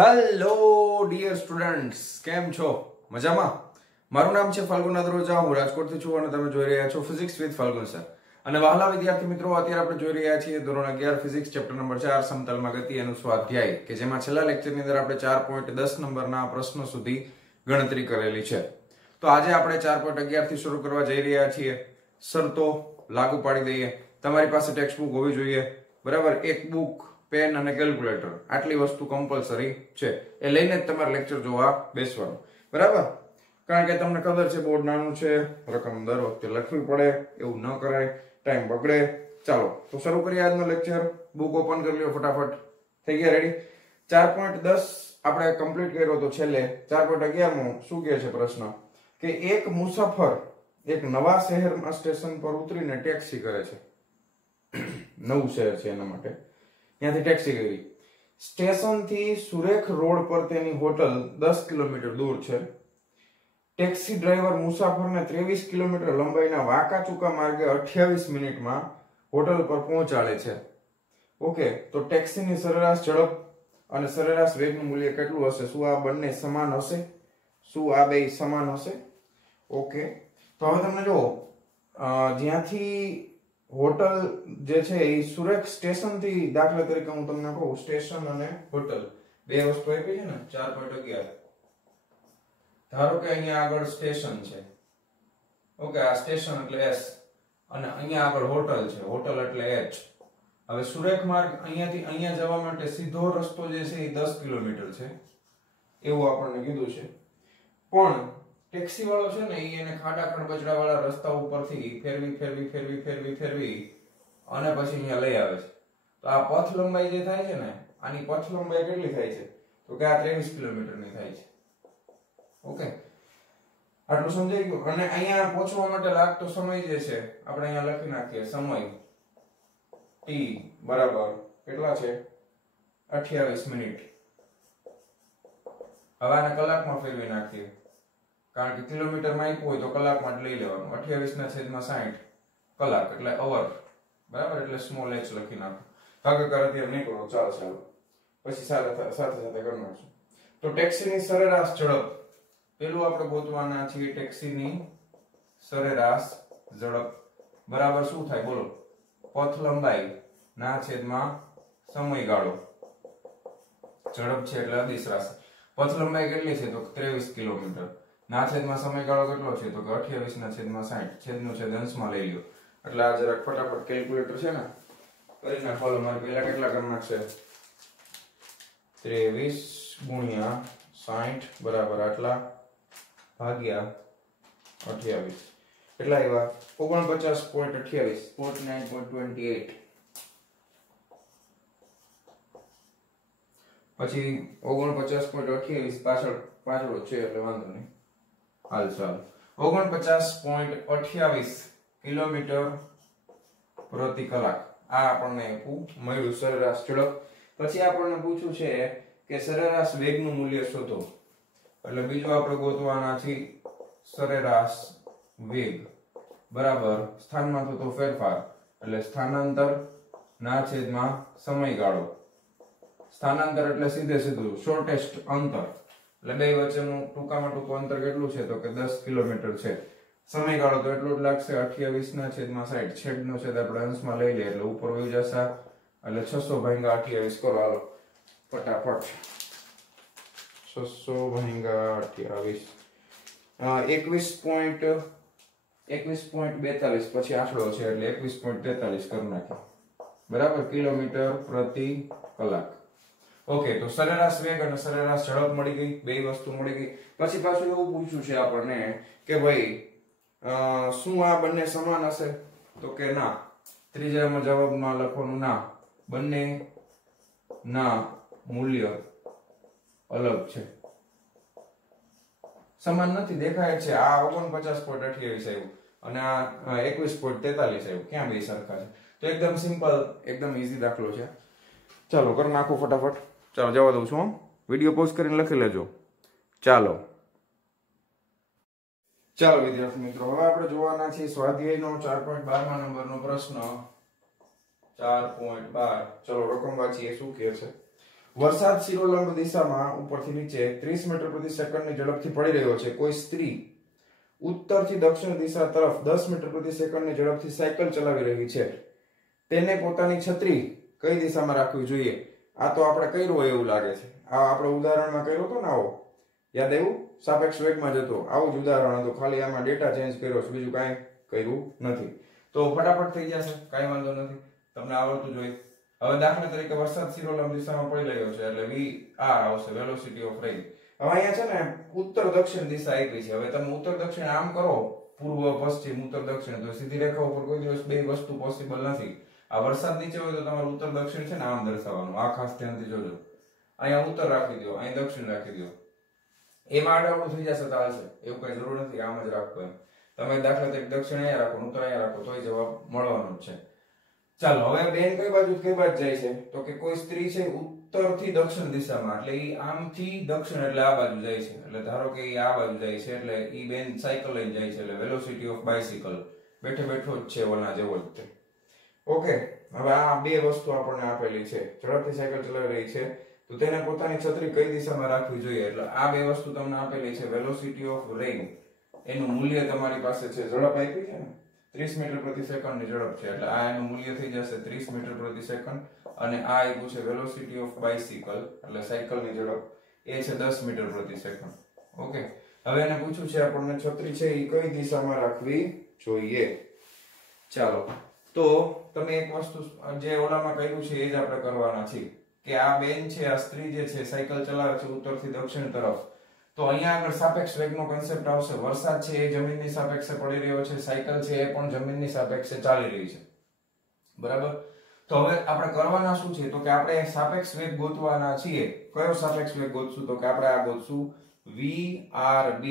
Hello dear students, કેમ છો? મજામાં? મારું નામ છે ફાલ્ગુન અદરોજા, હું રાજકોટથી છું અને તમે જોઈ રહ્યા છો ફિઝિક્સ વિથ ફાલ્ગુન સર. અને વહાલા વિદ્યાર્થી મિત્રો, અત્યારે આપણે જોઈ રહ્યા છીએ ધોરણ 11 ફિઝિક્સ ચેપ્ટર નંબર 4 સમતલમાં ગતિ એનું સ્વાધ્યાય, કે જેમાં છેલ્લા લેક્ચરની અંદર આપણે 4.10 નંબરના પ્રશ્નો સુધી ગણતરી કરેલી છે. તો આજે આપણે 4.11 થી શરૂ કરવા જઈ રહ્યા છીએ. શરતો લાગુ પાડી દઈએ. તમારી પાસે ટેક્સ્ટ બુક હોવી જોઈએ, બરાબર? એક બુક, પેન અને કેલ્ક્યુલેટર, આટલી વસ્તુ કમ્પલસરી છે. એ લઈને જ તમારે લેક્ચર જોવા બેસવાનું, બરાબર? કારણ કે તમને ખબર છે બોર્ડ નાનું છે, રકમ દર વખતે લખવી પડે, એવું ન કરાય, ટાઈમ બગડે. ચાલો તો શરૂ કરીએ આજનો લેક્ચર. બુક ઓપન કરી લો ફટાફટ. થઈ ગયા રેડી? 4.10 આપણે કમ્પ્લીટ કર્યો તો છેલ્લે 4.11 માં શું કહે છે પ્રશ્ન? કે એક મુસાફર એક નવા શહેરમાં સ્ટેશન પર ઉતરીને ટેક્સી કરે છે. નવું શહેર છે એના માટે ત્યાંથી ટેક્સી કરી. સ્ટેશન થી સુરેખ રોડ પર તેની હોટલ 10 કિલોમીટર દૂર છે. ટેક્સી ડ્રાઈવર મુસાફરને 23 કિલોમીટર લંબાઈના વાંકા ચૂકા માર્ગે 28 મિનિટમાં હોટલ પર પહોંચાડે છે. ઓકે, તો ટેક્સીની સરેરાશ ઝડપ અને સરેરાશ વેગનું મૂલ્ય કેટલું હશે? શું આ બંને સમાન હશે? શું આ બે સમાન હશે? ઓકે, તો હવે તમને જો જ્યાંથી હોટલ જે છે એ સુરેખ સ્ટેશન થી, દાખલા તરીકે હું તમને કહું, સ્ટેશન અને હોટલ બે વસ્તુ આપી છે ને 4.11. ધારો કે અહીંયા આગળ સ્ટેશન છે. ઓકે, આ સ્ટેશન એટલે S અને અહીંયા આગળ હોટલ છે, હોટલ એટલે H. હવે સુરેખ માર્ગ અહીંયાથી અહીંયા જવા માટે સીધો રસ્તો જે છે એ 10 કિલોમીટર છે એવું આપણને કીધું છે. પણ ટેક્સી વાળો છે ને એને ખાડા ખડબચડા વાળા રસ્તા ઉપરથી ફેરવી અને પછી અહીંયા લઈ આવે છે. તો આ પથ લંબાઈ જે થાય છે ને, આની પથ લંબાઈ કેટલી થાય છે? તો કે આ 23 કિલોમીટર ની થાય છે. ઓકે, આટલું સમજાઈ ગયું? અને અહીંયા પહોંચવા માટે લાગતો સમય જે છે આપણે અહીંયા લખી નાખીએ. સમય t બરાબર કેટલા છે? 28 મિનિટ. હવે આને કલાકમાં ફેરવી નાખીએ, કારણ કે કિલોમીટરમાં આપ્યું હોય તો કલાકમાં જ લઈ લેવાનું. 28/60 કલાક એટલે અવર, બરાબર? એટલે સ્મોલ h લખી નાખો. ભાગાકાર અત્યારે નહીં કરો, ચાલો પછી સાથે સાથે કરી નાખશું. તો ટેક્સીની સરેરાશ ઝડપ પેલું આપણે ગોતવાના છીએ. ટેક્સીની સરેરાશ ઝડપ બરાબર શું થાય બોલો? પથ લંબાઈ ના છેદમાં સમયગાળો. ઝડપ છે એટલે અદિશ રાશિ. પથ લંબાઈ કેટલી છે? તો 23 કિલોમીટર. ના છેદમાં સમયગાળો કેટલો છે? તો કે 28/60. છેદનો છેદ અંશમાં લઈ લ્યો. એટલે આ જરાક ફટાફટ કેલ્ક્યુલેટર છે ને કરી નાખો. મારે પહેલા કેટલા કરી નાખશે? 23 × 60 બરાબર આટલા ભાગ્યા 28. કેટલા આવ્યા? 49.28, 49.28. પછી 49.28 પાછળ છે એટલે વાંધો નહીં. હાલ ચાલો, 49.28 કિલોમીટર પ્રતિ કલાક આ આપણને મળ્યું સરેરાશ ઝડપ. પછી આપણને પૂછ્યું છે કે સરેરાશ વેગનું મૂલ્ય શોધો. એટલે બીજું આપણે ગોતવાના છે સરેરાશ વેગ બરાબર સ્થાનમાં થતો ફેરફાર એટલે સ્થાનાંતર ના છેદમાં સમયગાળો. સ્થાનાંતર એટલે સીધું શોર્ટેસ્ટ અંતર, એટલે બે વચ્ચેનું ટૂંકામાં ટૂંકું અંતર કેટલું છે? તો કે 10 કિલોમીટર છે. સમયગાળો તો એટલો જ લાગશે 28/60. છેદનો છેદ આપણે અંશમાં લઈ લઈએ એટલે ઉપર વહી જશે. એટલે 600/28 કરો. હાલો ફટાફટ 600/28 21.42 પછી આંકડો છે એટલે 21.43 કરી નાખીએ, બરાબર? કિલોમીટર પ્રતિ કલાક. ઓકે, તો સરેરાશ વેગ અને સરેરાશ ઝડપ મળી ગઈ, બે વસ્તુ મળી ગઈ. પછી પાછું એવું પૂછ્યું છે આપણને કે ભાઈ શું આ બંને સમાન હશે? તો કે ના. ત્રીજામાં જવાબમાં લખવાનું ના. બંને ના મૂલ્ય અલગ છે, સમાન નથી. દેખાય છે આ 49.28 આવ્યું અને આ 21.43 આવ્યું. ક્યાં બે સરખા છે? તો એકદમ સિમ્પલ, એકદમ ઈઝી દાખલો છે. ચાલો કરી નાખો ફટાફટ. ચાલો જવા દઉં છું. વિડીયો પોઝ કરીને લખી લેજો. ચાલો વિદ્યાર્થી મિત્રો, હવે આપણે જોવાના છીએ સ્વાધ્યાયનો 4.12 નંબરનો પ્રશ્ન. 4.12. ચલો રકમ વાંચીએ શું કહે છે. વરસાદ શિરોલંબ દિશામાં ઉપરથી નીચે 30 મીટર પ્રતિ સેકન્ડની ઝડપથી પડી રહ્યો છે. કોઈ સ્ત્રી ઉત્તરથી દક્ષિણ દિશા તરફ 10 મીટર પ્રતિ સેકન્ડની ઝડપથી સાયકલ ચલાવી રહી છે. તેને પોતાની છત્રી કઈ દિશામાં રાખવી જોઈએ? આ તો આપણે કર્યું હોય એવું લાગે છે. આ આપણે ઉદાહરણમાં કર્યો હતો ને, આવો યાદ આવ્યું? સાપેક્ષ વેગમાં જતો આવું જ ઉદાહરણ હતું, ખાલી આમાં ડેટા ચેન્જ કર્યો છે, બીજું કાંઈ કર્યું નથી. તો ફટાફટ થઈ જશે, કાંઈ વાંધો નથી, તમને આવડતું જોઈએ. હવે દાખલા તરીકે વરસાદ શિરોલંબ દિશામાં પડી રહ્યો છે એટલે VR આવશે, વેલોસિટી ઓફ રેઇન. હવે અહીંયા છે ને ઉત્તર દક્ષિણ દિશા આપી છે. હવે તમે ઉત્તર દક્ષિણ આમ કરો, પૂર્વ પશ્ચિમ ઉત્તર દક્ષિણ, તો સીધી રેખા ઉપર કોઈ દિવસ બે વસ્તુ પોસિબલ નથી. આ વરસાદ નીચે હોય તો તમારું ઉત્તર દક્ષિણ છે ને આમ દર્શાવવાનું. આ ખાસ ધ્યાનથી જોજો. અહીંયા ઉત્તર રાખી દો, અહીં દક્ષિણ રાખી દો. એમાં આડાવડું થઈ જશે તો હાલશે, એવું કઈ જરૂર નથી, આમ જ રાખો એમ. તમે દાખલા તરીકે દક્ષિણ અહીંયા રાખો, ઉત્તર અહીંયા રાખો, તોય જવાબ મળવાનો જ છે. ચાલો, હવે બેન કઈ બાજુ જાય છે? તો કે કોઈ સ્ત્રી છે ઉત્તરથી દક્ષિણ દિશામાં, એટલે ઈ આમથી દક્ષિણ એટલે આ બાજુ જાય છે. એટલે ધારો કે ઈ આ બાજુ જાય છે, એટલે ઈ બેન સાયકલ લઈને જાય છે, એટલે વેલોસિટી ઓફ બાયસિકલ બેઠે બેઠો જ છે ઓલા જેવો જ. ઓકે, હવે આ બે વસ્તુ આપણને આપેલી છે. ઝડપથી સાયકલ ચલાવી રહી છે તો તેને પોતાની છત્રી કઈ દિશામાં રાખવી જોઈએ? એટલે આ બે વસ્તુ તમને આપેલી છે. વેલોસિટી ઓફ રેઇન, એનું મૂલ્ય તમારી પાસે છે, ઝડપ આપી છે ને 30 મીટર પ્રતિ સેકન્ડની ઝડપ છે, એટલે આ એનું મૂલ્ય થઈ જશે 30 મીટર પ્રતિ સેકન્ડ. અને આ આપ્યું છે વેલોસિટી ઓફ બાયસિકલ, એટલે સાયકલની ઝડપ, એ છે 10 મીટર પ્રતિ સેકન્ડ. ઓકે, હવે એને પૂછ્યું છે આપણને છત્રી છે એ કઈ દિશામાં રાખવી જોઈએ. ચાલો, તો તમે એક વસ્તુ જે ઓલામાં કહ્યું છે એ જ આપણે કરવાના છીએ કે આ બેન છે, આ સ્ત્રી જે છે સાયકલ ચલાવે છે ઉત્તરથી દક્ષિણ તરફ. તો અહીંયા આગળ સાપેક્ષ વેગનો કોન્સેપ્ટ આવશે. વરસાદ છે એ જમીનની સાપેક્ષે પડી રહ્યો છે, સાયકલ છે એ પણ જમીનની સાપેક્ષે ચાલી રહી છે, બરાબર? તો હવે આપણે કરવાના શું છે? તો કે આપણે સાપેક્ષ વેગ ગોતવાના છીએ. કયો સાપેક્ષ વેગ ગોતશું? તો કે આપણે આ ગોતશું VRB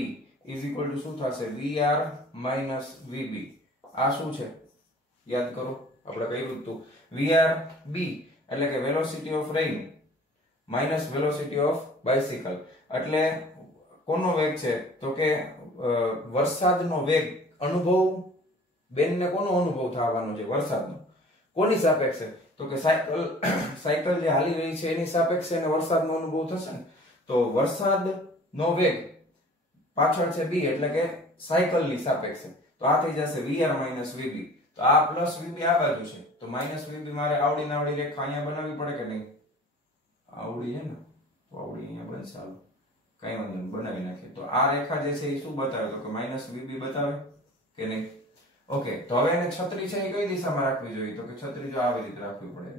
= શું થશે? VR - VB. આ શું છે યાદ કરો, આપણે કહ્યું હતું VRB એટલે કે velocity of rain minus velocity of bicycle. એટલે કોનો વેગ છે? તો કે વરસાદનો વેગ. અનુભવ બેનને કોનો અનુભવ થવાનો છે? વરસાદનો. કોની સાપેક્ષે? તો કે સાયકલ જે હાલી રહી છે એની સાપેક્ષે એને વરસાદનો અનુભવ થશે ને. તો વરસાદનો વેગ પાછળ છે B, એટલે કે સાયકલની સાપેક્ષે. તો આ થઈ જશે VR - VB. તો આ પ્લસ VB આ બાજુ છે, તો માઇનસ VB મારે આવડી રેખા અહીંયા બનાવવી પડે કે નહીં? આવડી છે ને, તો આવડી અહીંયા બનશે. ચાલો, કઈ વાંધો નહીં, બનાવી નાખીએ. તો આ રેખા જે છે એ શું બતાવે? તો કે માઇનસ VB બતાવે કે નહીં? ઓકે, તો હવે એને છત્રી છે એ કઈ દિશામાં રાખવી જોઈએ? તો કે છત્રી જો આવી રીતે રાખવી પડે.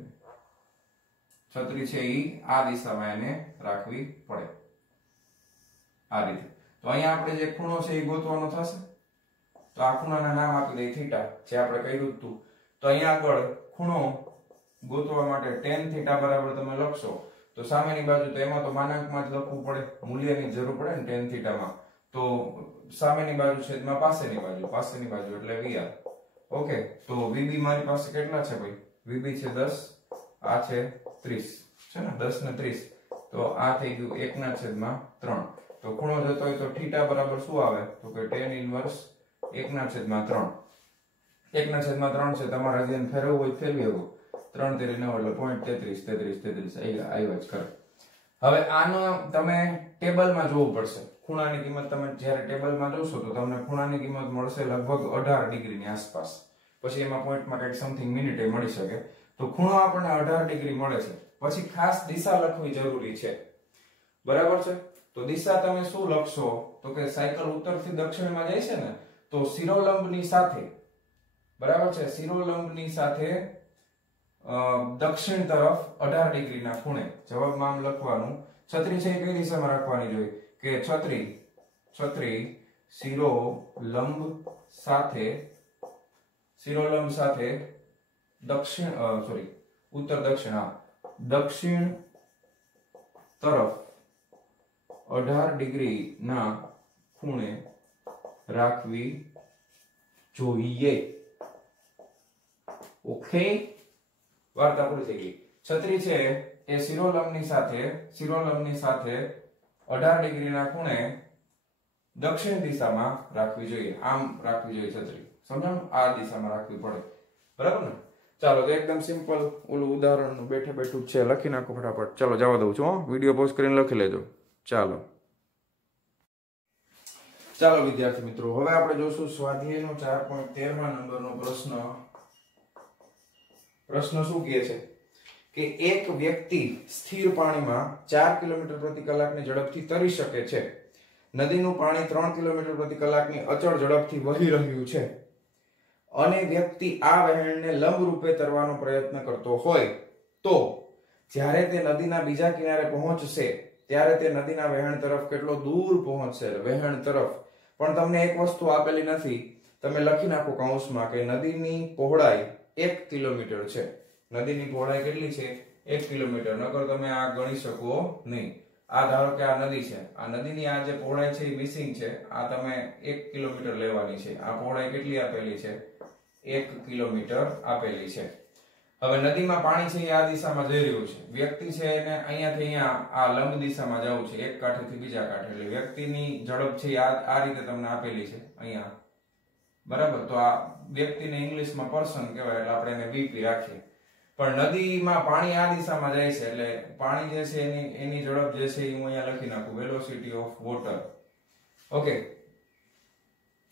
છત્રી છે એ આ દિશામાં એને રાખવી પડે, આ રીતે. તો અહીંયા આપણે જે ખૂણો છે એ ગોતવાનો થશે. તો આ ખૂણાના નામ આપી દઈએ થીટા, જે આપણે કહ્યું હતું. તો અહીંયા આગળ ખૂણો ગોતવા માટે tan θ બરાબર તમે લખશો. તો સામેની બાજુ, તો એમાં તો માનાંકમાં જ લખવું પડે, મૂલ્યની જરૂર પડે ને tan θ માં. તો સામેની બાજુ છેદમાં પાસેની બાજુ એટલે VR. ઓકે, તો VB મારી પાસે કેટલા છે ભાઈ? VB છે 10, આ છે 30 છે ને, 10 ને 30. તો આ થઈ ગયું 1/3. તો ખૂણો જતો હોય તો θ બરાબર શું આવે? તો કે tan ઇન્વર્સ 1/3. 1/3 છે. તમારે હજી ફેરવવું હોય ફેરવી શકો. 3 તેરી 9 એટલે 0.33 આવ્યા જ કરે. હવે આનો તમે ટેબલમાં જોવું પડશે. ખૂણાની કિંમત તમે જ્યારે ટેબલમાં જોશો તો તમને ખૂણાની કિંમત મળશે લગભગ 18 ડિગ્રીની આસપાસ. પછી એમાં પોઈન્ટમાં કંઈક સમથિંગ મિનિટે મળી શકે. તો ખૂણો આપણને 18 ડિગ્રી મળે છે. પછી ખાસ દિશા લખવી જરૂરી છે, બરાબર છે? તો દિશા તમે શું લખશો? તો કે સાયકલ ઉત્તરથી દક્ષિણમાં જાય છે ને, તો શિરોલંબની સાથે, બરાબર છે, શિરોલંબની સાથે દક્ષિણ તરફ 18 ડિગ્રીના ખૂણે. જવાબમાં આમ લખવાનું. છત્રી છે એ કઈ દિશામાં રાખવાની જોઈએ? કે છત્રી શિરોલંબ સાથે દક્ષિણ ઉત્તર દક્ષિણ દક્ષિણ તરફ 18 ડિગ્રીના ખૂણે રાખવી જોઈએ. ઓકે, વાર્તા પૂરી થઈ ગઈ. છત્રી છે એ શિરોલંબની સાથે 18 ડિગ્રીના ખૂણે દક્ષિણ દિશામાં રાખવી જોઈએ. આમ રાખવી જોઈએ છત્રી. સમજાણું? આ દિશામાં રાખવી પડે, બરાબર ને? ચાલો તો એકદમ સિમ્પલ ઓલું ઉદાહરણનું બેઠે બેઠું છે, લખી નાખો ફટાફટ. ચાલો જવા દઉં છું, વિડીયો પોઝ કરીને લખી લેજો. ચાલો ચાલો વિદ્યાર્થી મિત્રો, હવે આપણે જોશું સ્વાધ્યાયનો 4.13 નંબરનો પ્રશ્ન. પ્રશ્ન શું કહે છે કે એક વ્યક્તિ સ્થિર પાણીમાં 4 કિલોમીટર પ્રતિ કલાકની ઝડપથી તરી શકે છે. નદીનું પાણી 3 કિલોમીટર પ્રતિ કલાકની અચળ ઝડપથી વહી રહ્યું છે અને વ્યક્તિ આ વહેણને લંબ રૂપે તરવાનો પ્રયત્ન કરતો હોય તો જ્યારે તે નદીના બીજા કિનારે પહોંચશે ત્યારે તે નદીના વહેણ તરફ કેટલો દૂર પહોંચશે. વહેણ તરફ પણ તમને એક વસ્તુ આપેલી નથી, તમે લખી નાખો કૌંસમાં કે નદીની પહોળાઈ 1 કિલોમીટર છે. નદીની પહોળાઈ કેટલી છે? 1 કિલોમીટર. નકર તમે આ ગણી શકો નહીં. આ ધારો કે આ નદી છે, આ નદીની આ જે પહોળાઈ છે એ મિસિંગ છે, આ તમે 1 કિલોમીટર લેવાની છે. આ પહોળાઈ કેટલી આપેલી છે? 1 કિલોમીટર આપેલી છે. હવે નદીમાં પાણી છે એ આ દિશામાં જઈ રહ્યું છે, વ્યક્તિ છે એને અહીંયાથી અહીંયા આ લંબ દિશામાં જવું છે, એક કાંઠેથી બીજા કાંઠે. એટલે વ્યક્તિની ઝડપ છે આ રીતે તમને આપેલી છે અહીંયા, બરાબર. તો આ વ્યક્તિને ઇંગ્લિશમાં પર્સન કહેવાય એટલે આપણે એને વીપી રાખીએ. પણ નદીમાં પાણી આ દિશામાં જાય છે એટલે પાણી જે છે એની ઝડપ જે છે એ હું અહીંયા લખી નાખું, વેલોસિટી ઓફ વોટર. ઓકે,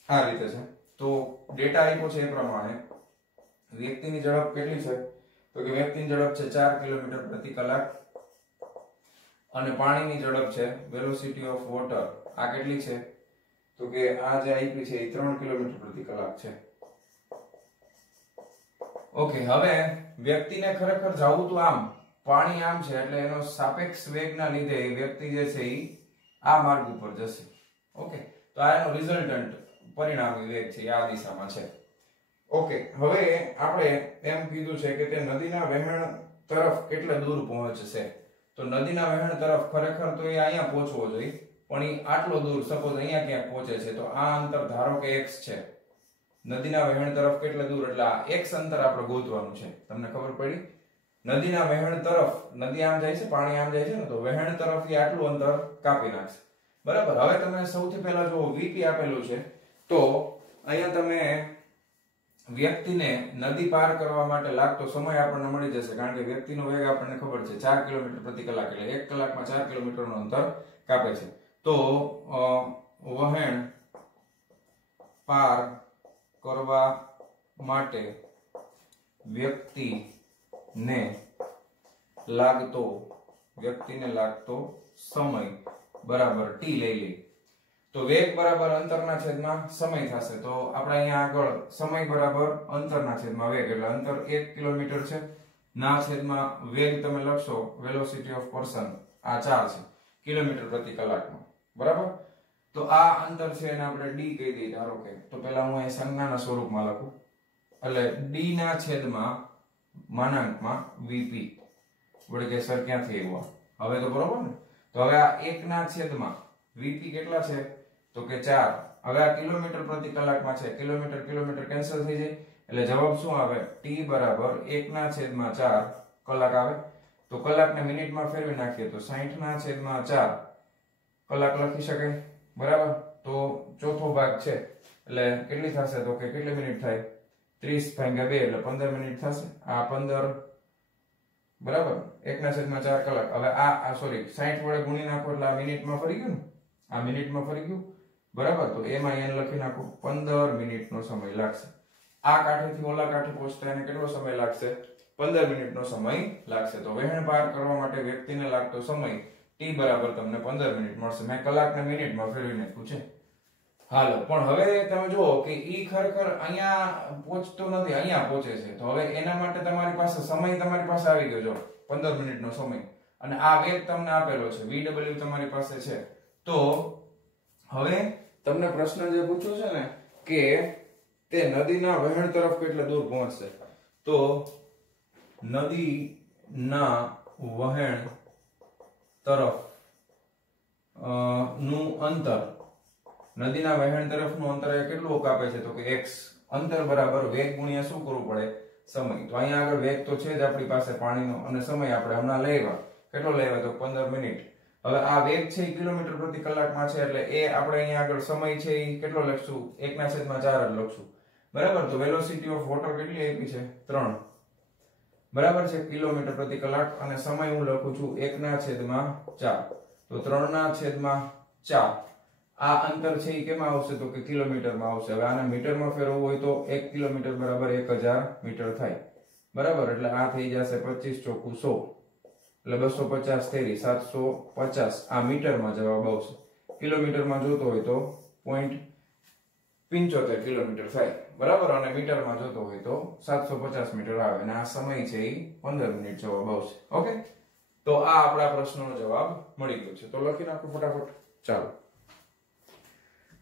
આ રીતે છે. તો ડેટા આપ્યો છે એ પ્રમાણે વ્યક્તિની ઝડપ કેટલી છે? તો કે વ્યક્તિની ઝડપ છે 4 કિલોમીટર પ્રતિ કલાક અને પાણીની ઝડપ છે વેલોસિટી ઓફ વોટર આ કેટલી છે? તો કે આ જે આપી છે એ 3 કિલોમીટર પ્રતિ કલાક છે. ઓકે, હવે વ્યક્તિને ખરેખર જવું તો આમ, પાણી આમ છે એટલે એનો સાપેક્ષ વેગના લીધે વ્યક્તિ જે છે એ આ માર્ગ ઉપર જશે. ઓકે, તો આ એનો રિઝલ્ટન્ટ પરિણામી વેગ છે, આ દિશામાં છે. ઓકે, હવે આપણે એમ કીધું છે કે તે નદીના વહેણ તરફ કેટલે દૂર પહોંચશે. તો નદીના વહેણ તરફ ખરેખર તો એ અહીંયા પહોંચવો જોઈએ, પણ એ આટલો દૂર સપોઝ અહીંયા ક્યાંક પહોંચે છે, તો આ અંતર ધારો કે x છે. નદીના વહેણ તરફ કેટલે દૂર, એટલે આ x અંતર આપણે ગોતવાનું છે. તમને ખબર પડી? નદીના વહેણ તરફ, નદી આમ જાય છે, પાણી આમ જાય છે ને, તો વહેણ તરફ એ આટલું અંતર કાપી નાખશે, બરાબર. હવે તમે સૌથી પહેલા જો vp આપેલું છે, તો અહીંયા તમે વ્યક્તિને નદી પાર કરવા માટે લાગતો સમય આપણને મળી જશે, કારણ કે વ્યક્તિનો વેગ આપણને ખબર છે 4 કિલોમીટર પ્રતિ કલાક, એટલે 1 કલાકમાં 4 કિલોમીટરનું અંતર કાપે છે. તો વહેણ પાર કરવા માટે વ્યક્તિને લાગતો સમય બરાબર t લઈ લે. તો વેગ બરાબર અંતરના છેદમાં સમય થશે. તો આપણે અહીંયા આગળ સમય બરાબર અંતરના છેદમાં વેગ, એટલે અંતર 1 કિલોમીટર છે, ના છેદમાં વેગ તમે લખશો વેલોસિટી ઓફ પર્સન આ 4 છે કિલોમીટર પ્રતિ કલાકમાં, બરાબર. તો આ અંતર છે એને આપણે d કહી દઈએ ધારો કે. તો પહેલા હું અહીં સંજ્ઞાના સ્વરૂપમાં લખું, એટલે d ના છેદમાં માનાંકમાં vp વડે કે સર ક્યાંથી આવ્યો હવે તો બરોબર ને. તો હવે આ 1 ના છેદમાં vp કેટલા છે? તો કે 4. હવે આ કિલોમીટર પ્રતિ કલાકમાં છે, કિલોમીટર કિલોમીટર કેન્સલ થઈ જાય એટલે જવાબ શું આવે? t બરાબર 1 ના છેદમાં 4 કલાક આવે. તો કલાકને મિનિટમાં ફેરવી નાખીએ તો 60 ના છેદમાં 4 કલાક લખી શકાય, બરાબર. તો ચોથો ભાગ છે એટલે કેટલી થશે? તો કે કેટલી મિનિટ થાય? 30 ભાગ્યા 2 એટલે 15 મિનિટ થશે. આ 15 બરાબર 1 ના છેદમાં 4 કલાક. હવે આ સોરી 60 વડે ગુણી નાખો એટલે આ મિનિટમાં ફરી ગયું ને, આ મિનિટમાં ફરી ગયું, બરાબર. તો એમાં n લખી નાખો, 15 મિનિટનો સમય લાગશે. આ કાંઠેથી ઓલા કાંઠે પહોંચતા એને કેટલો સમય લાગશે? 15 મિનિટનો સમય લાગશે. તો વહેણ પાર કરવા માટે વ્યક્તિને લાગતો સમય t બરાબર તમને 15 મિનિટ મળશે. મેં કલાકને મિનિટમાં ફેરવી નાખ્યું છે. હાલો, પણ હવે તમે જુઓ કે ઈ ખરેખર અહીંયા પહોંચતો નથી, અહીંયા પહોંચે છે. તો હવે એના માટે તમારી પાસે સમય તમારી પાસે આવી ગયો, જો 15 મિનિટનો સમય, અને આ વેગ તમને આપેલો છે, vw તમારી પાસે છે. તો હવે તમને પ્રશ્ન જે પૂછ્યો છે ને કે તે નદીના વહેણ તરફ કેટલે દૂર પહોંચશે, તો નદીના વહેણ તરફ નું અંતર, નદીના વહેણ તરફનું અંતર એ કેટલું કાપે છે? તો કે x. અંતર બરાબર વેગ ગુણ્યા શું કરવું પડે? સમય. તો અહીંયા આગળ વેગ તો છે જ આપણી પાસે પાણીનો, અને સમય આપણે હમણાં લેવા કેટલો લેવા? તો 15 મિનિટ. હવે આ વેગ છે એ કિલોમીટર પ્રતિ કલાકમાં છે એટલે એ આપણે અહીંયા આગળ સમય છે એ કેટલો લખશું? 1 ના છેદમાં 4 જ લખશું, બરાબર. તો વેલોસિટી ઓફ વોટર કેટલી આપી છે? 3. બરાબર છે, કિલોમીટર પ્રતિ કલાક, અને સમય હું લખું છું 1/4, તો 3/4. આ અંતર છે એ કેમાં આવશે તો કે કિલોમીટરમાં આવશે. હવે આને મીટરમાં ફેરવવું હોય તો 1 કિલોમીટર બરાબર 1000 મીટર થાય. બરાબર, એટલે આ થઈ જશે 25 ચોકું 100, એટલે 250 તેરી 750. આ મીટરમાં જવાબ આવશે. કિલોમીટરમાં જોતો હોય તો 0.75 કિલોમીટર થાય. બરાબર, અને મીટરમાં જોતો હોય તો 750 મીટર આવે, અને આ સમય છે એ 15 મિનિટ જવાબ આવશે. ઓકે, તો આ આપણા પ્રશ્નનો જવાબ મળી ગયો છે. તો લખી નાખો ફટાફટ. ચાલો,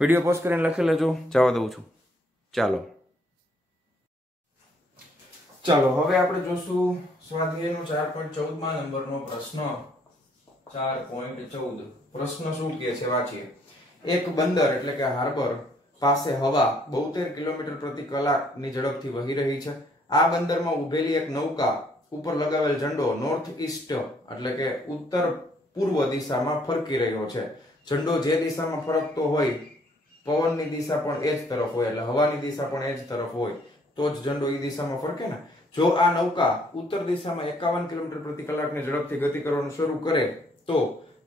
વિડિયો પોઝ કરીને લખી લેજો, જવા દઉં છું. ચાલો હવે આપણે જોશું સ્વાધ્યાયનો 4.14 નંબરનો પ્રશ્ન. 4.14 પ્રશ્ન શું કહે છે વાંચીએ. એક બંદર એટલે કે હાર્બર પાસે હવા 72 કિલોમીટર પ્રતિ કલાકની ઝડપથી વહી રહી છે. આ બંદરમાં ઉભેલી એક નૌકા ઉપર લગાવેલ ઝંડો નોર્થ ઈસ્ટ એટલે કે ઉત્તર પૂર્વ દિશામાં ફરકી રહ્યો છે. ઝંડો જે દિશામાં ફરકતો હોય, પવનની દિશા પણ એ જ તરફ હોય, એટલે હવાની દિશા પણ એ જ તરફ હોય, તો જ ઝંડો એ દિશામાં ફરકે ને. જો આ નૌકા ઉત્તર દિશામાં 51 કિલોમીટર પ્રતિ કલાકની ઝડપથી ગતિ કરવાનું શરૂ કરે તો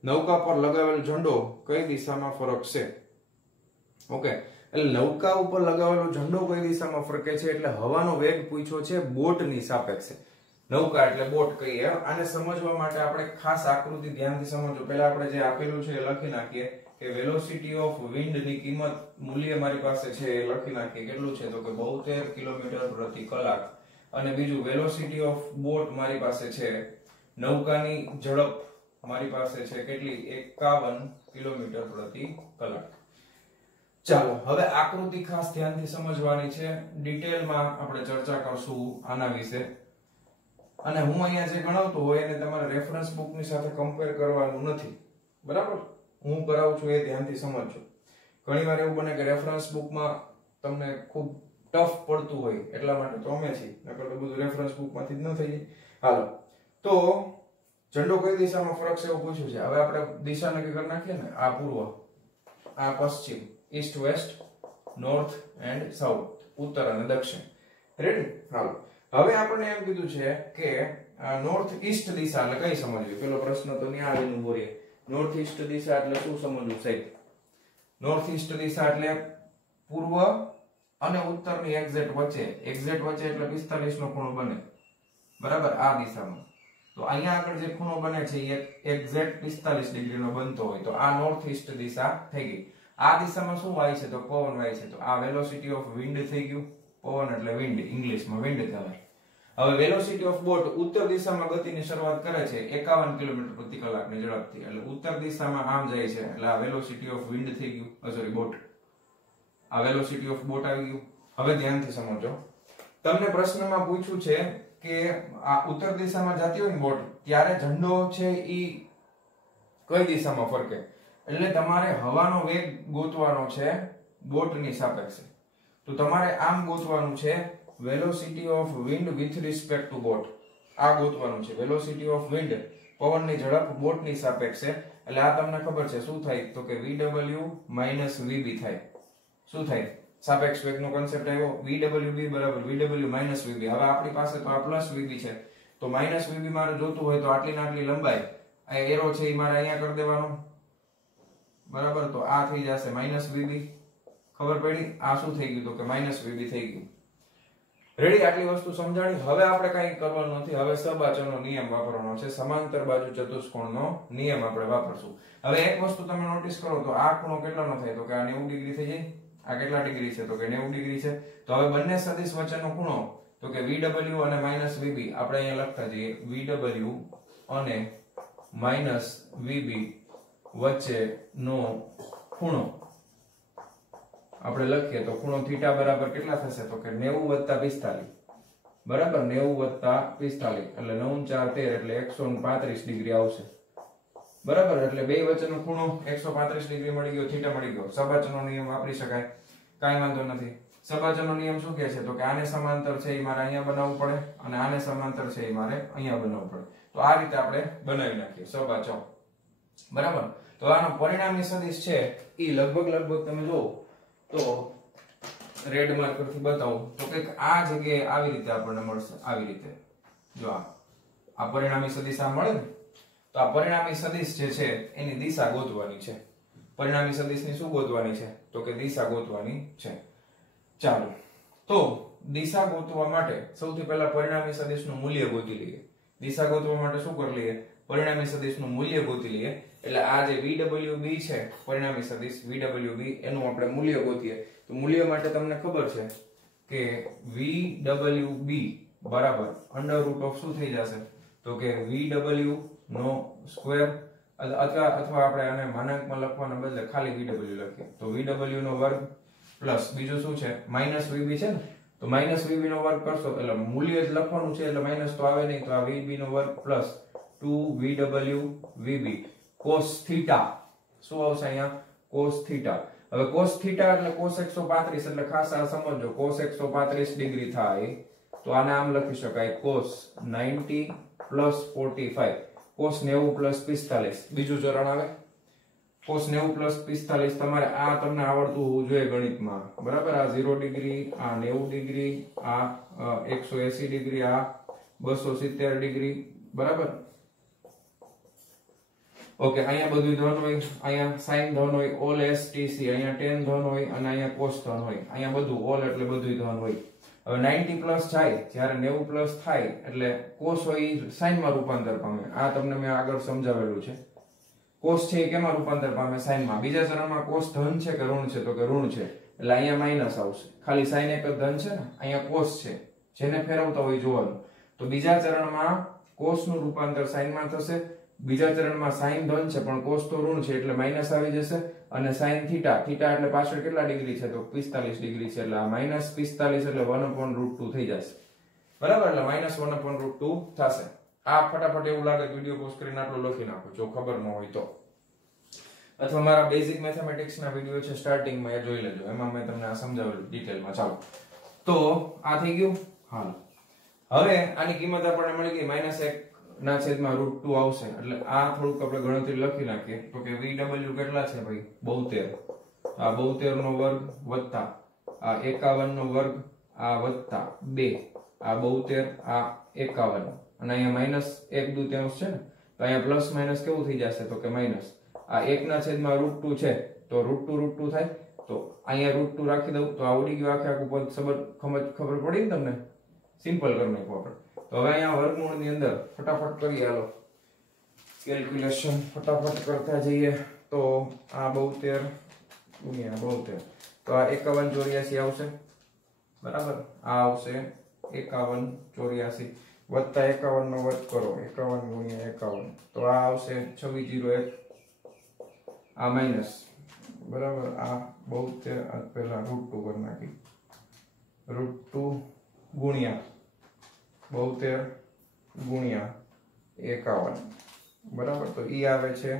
નૌકા પર લગાવેલ ઝંડો કઈ દિશામાં ફરકશે? ઓકે, એટલે નૌકા ઉપર લગાવેલો ઝંડો કઈ દિશામાં ફરકે છે, એટલે હવાનો વેગ પૂછ્યો છે બોટની સાપેક્ષે. નૌકા એટલે બોટ કહીએ. આને સમજવા માટે આપણે ખાસ આકૃતિ ધ્યાનથી સમજો. પહેલા આપણે જે આપેલું છે એ લખી નાખીએ કે વેલોસિટી ઓફ વિન્ડ ની કિંમત મૂલ્ય મારી પાસે છે એ લખી નાખીએ. કેટલું છે તો કે 72 કિલોમીટર પ્રતિ કલાક. અને બીજું વેલોસિટી ઓફ બોટ મારી પાસે છે, નૌકાની ઝડપ મારી પાસે છે કેટલી? 51 કિલોમીટર પ્રતિ કલાક. ચાલો હવે આકૃતિ ખાસ ધ્યાનથી સમજવાની છે. ડિટેલમાં આપણે ચર્ચા કરશું આના વિશે. અને હું અહીંયા જે ગણાવતો હોય એને તમારે રેફરન્સ બુકની સાથે કમ્પેર કરવાનું નથી. બરાબર, હું કરાવું છું એ ધ્યાનથી સમજજો. ઘણીવાર એવું બને કે રેફરન્સ બુકમાં તમને ખૂબ ટફ પડતું હોય, એટલા માટે તો અમે છીએ, નકર તો બધું રેફરન્સ બુકમાંથી જ ન થઈ જાય. હાલો, તો ઝંડો કઈ દિશામાં ફરકશે એવું પૂછ્યું છે. હવે આપણે દિશા નક્કી કરી નાખીએ ને. આ પૂર્વ, આ પશ્ચિમ, east west, north and south, ઉત્તર અને દક્ષિણ. રેડી? હાલો, હવે આપણને એમ કીધું છે કે નોર્થ ઈસ્ટ દિશા એટલે કઈ સમજવી? પેલો પ્રશ્ન તો ત્યાં આવીને ઉભો રહે. નોર્થ ઈસ્ટ દિશા એટલે શું સમજવું સાહેબ? નોર્થ ઈસ્ટ દિશા એટલે પૂર્વ અને ઉત્તરની એક્ઝેક્ટ વચ્ચે એટલે 45 નો ખૂણો બને. બરાબર, આ દિશામાં. તો અહીંયા આગળ જે ખૂણો બને છે એ એક્ઝેક્ટ 45 ડિગ્રીનો બનતો હોય, તો આ નોર્થ ઈસ્ટ દિશા થઈ ગઈ. આ દિશામાં શું વાય છે? તો પવન વાય છે. તો આ વેલોસિટી ઓફ વિન્ડ થઈ ગયું. પવન એટલે વિન્ડ, ઇંગ્લિશમાં વિન્ડ કહેવાય. હવે વેલોસિટી ઓફ બોટ ઉત્તર દિશામાં ગતિની શરૂઆત કરે છે 51 કિલોમીટર પ્રતિ કલાકની ઝડપથી, એટલે ઉત્તર દિશામાં આમ જાય છે, એટલે આ વેલોસિટી ઓફ વિન્ડ થઈ ગયું. Sorry, boat. આ વેલોસિટી ઓફ બોટ આવી ગયું. હવે ધ્યાનથી સમજો. તમને પ્રશ્નમાં પૂછ્યું છે કે આ ઉત્તર દિશામાં જતી હોય ને બોટ, ત્યારે ઝંડો છે ઈ કઈ દિશામાં ફરકે? એટલે તમારે હવાનો વેગ ગોતવાનો છે બોટની સાપેક્ષે. તો તમારે આમ ગોતવાનું છે velocity of wind with respect to boat. આ ગોતવાનું છે વેલોસિટી ઓફ વિન્ડ, પવનની ઝડપ બોટની સાપેક્ષે. એટલે આ તમને ખબર છે શું થાય તો કે VW - VB થાય. શું થાય? સાપેક્ષ વેગનો કોન્સેપ્ટ આવ્યો. VWB બરાબર VW - VB. હવે આપણી પાસે તો આ પ્લસ VB છે, તો માઇનસ VB મારે જોતું હોય તો આટલી ને આટલી લંબાઈ, આ એરો છે એ મારે અહીંયા કરી દેવાનો. બરાબર, તો આ થઈ જશે -VB. ખબર પડી? આ શું થઈ ગયું તો કે -VB થઈ ગયું. રેડી? આટલી વસ્તુ સમજાણી. હવે આપણે કંઈ કરવાનું નથી. હવે સબાચરનો નિયમ વાપરવાનો છે. સમાંતર બાજુ ચતુષ્કોણનો નિયમ આપણે વાપરશું. હવે એક વસ્તુ તમે નોટિસ કરો તો આ ખૂણો કેટલાનો થાય તો કે આ 90 ડિગ્રી થઈ જાય. આ કેટલા ડિગ્રી છે તો કે 90 ડિગ્રી છે. તો હવે બંને સદિશ વચ્ચેનો ખૂણો તો કે VW અને -VB આપણે અહીંયા લખતા જઈએ. VW અને -VB વચ્ચેનો ખૂણો આપણે લખીએ તો ખૂણો થીટા બરાબર કેટલા થશે તો કે 90 + 45. બરાબર, 90 + 45 એટલે 9 × 4 = 13 એટલે 135 ડિગ્રી આવશે. બરાબર, એટલે બે વચ્ચેનો ખૂણો 135 ડિગ્રી મળી ગયો, થીટા મળી ગયો. સબાચરનો નિયમ વાપરી શકાય, કાંઈ વાંધો નથી. સબાચરનો નિયમ શું કહે છે તો કે આને સમાંતર છે એ મારે અહીંયા બનાવવું પડે, અને આને સમાંતર છે એ મારે અહીંયા બનાવવું પડે. તો આ રીતે આપણે બનાવી નાખીએ સબાચર. બરાબર, તો આનો પરિણામી સદિશ છે એ લગભગ તમે જુઓ તો રેડ માર્કરથી બતાવું તો કંઈક આ જગ્યાએ આવી રીતે આપણને મળશે. આવી રીતે જો આ પરિણામી સદિશ આ મળે ને, તો આ પરિણામી સદિશ જે છે એની દિશા ગોતવાની છે. પરિણામી સદિશની શું ગોતવાની છે? તો કે દિશા ગોતવાની છે. ચાલો, તો દિશા ગોતવા માટે સૌથી પહેલા પરિણામી સદિશનું મૂલ્ય ગોતી લઈએ. દિશા ગોતવા માટે શું કરી લઈએ? પરિણામી સદિશનું મૂલ્ય ગોતી લઈએ. એટલે આ જે VWB છે પરિણામી સદિશ VWB એનું આપણે મૂલ્ય ગોતીએ. તો મૂલ્ય માટે તમને ખબર છે કે VWB બરાબર √ શું થઈ જશે? તો કે VW નો સ્ક્વેર અથવા આપણે આને માનાંકમાં લખવાના બદલે ખાલી VW લખીએ તો VW નો વર્ગ પ્લસ બીજું શું છે -VB છે ને, તો -VB નો વર્ગ કરશો એટલે મૂલ્ય જ લખવાનું છે એટલે માઈનસ તો આવે નહીં, તો આ VB નો વર્ગ plus 2VW VB cos theta શું આવશે અહીંયા? cos theta. હવે cos થીટા એટલે cos 135 એટલે ખાસ આ સમજો, cos 135 ડિગ્રી થાય તો આને આમ લખી શકાય cos 90 + 45 cos 90 + 45. બીજું ચરણ આવે cos 90 + 45. તમારે આ તમને આવડતું હોવું જોઈએ ગણિતમાં, બરાબર? આ 0 ડિગ્રી, આ 90 ડિગ્રી, આ 180 ડિગ્રી, આ 270 ડિગ્રી, બરાબર? ઓકે, અહીંયા બધું ધન હોય, અહીંયા sin ધન હોય, all STC, અહીંયા tan ધન હોય અને અહીંયા cos ધન હોય. અહીંયા બધું all એટલે બધું ધન હોય. હવે 90 પ્લસ જાય, જ્યારે 90 પ્લસ થાય એટલે cos હોય એ sin માં રૂપાંતર પામે. આ તમને મેં આગળ સમજાવેલું છે. cos છે એ કેમાં રૂપાંતર પામે? sin માં. બીજા ચરણમાં cos ધન છે કે ઋણ છે? તો કે ઋણ છે, એટલે અહીંયા માઈનસ આવશે. ખાલી sin એક જ ધન છે ને, અહીંયા cos છે, જેને ફેરવતા હોય જોવાનું. તો બીજા ચરણમાં cos નું રૂપાંતર sin માં થશે. બીજા ચરણમાં sin ધન છે પણ cos તો ઋણ છે એટલે માઈનસ આવી જશે. અને sin થીટા, થીટા એટલે પાછળ કેટલા ડિગ્રી છે? તો 45 ડિગ્રી છે, એટલે આ -45 એટલે 1/√2 થઈ જશે, બરાબર? એટલે -1/√2 થશે. આ ફટાફટ એવું લાગે વિડિયો પોઝ કરીને આટલું લખી નાખો જો ખબર ન હોય તો, અથવા મારા બેઝિક મેથેમેટિક્સ ના વિડિયો છે સ્ટાર્ટિંગમાં એ જોઈ લેજો, એમાં મેં તમને આ સમજાવેલું ડિટેલમાં. ચાલો, તો આ થઈ ગયું. હાલ, હવે આની કિંમત આપણને મળી ગઈ -1 ના છેદમાં √2 આવશે. એટલે આ થોડુંક આપણે ગણતરી લખી નાખીએ તો કે VW કેટલા છે ભાઈ? 72. આ 72 નો વર્ગ વત્તા આ 51 નો વર્ગ, આ વત્તા 2, આ 72, આ 51, અને અહીંયા -1/2 છે ને, તો અહીંયા પ્લસ માઈનસ કેવું થઈ જશે? તો કે માઈનસ. આ 1 ના છેદમાં √2 છે તો √2 થાય, તો અહીંયા √2 રાખી દઉં તો આવડી ગયું આખે આખું પદ. ખબર પડી ને તમને? સિમ્પલ કરી નાખો આપણે. તો હવે અહીંયા વર્ગમૂળની અંદર ફટાફટ કરીએ, હાલો કેલ્ક્યુલેશન ફટાફટ કરતા જઈએ. તો આ 72 ગુણ્યા 72, તો આ 5184 આવશે, બરાબર? આ આવશે 5184 વત્તા 51 નો વર્ગ કરો, 51 ગુણ્યા 51, તો આ આવશે 2601. આ માઈનસ, બરાબર? આ 72 આ પહેલા √2 કરી નાખી, √2 ગુણ્યા 72 ગુણ્યા 51, બરાબર? તો ઈ આવે છે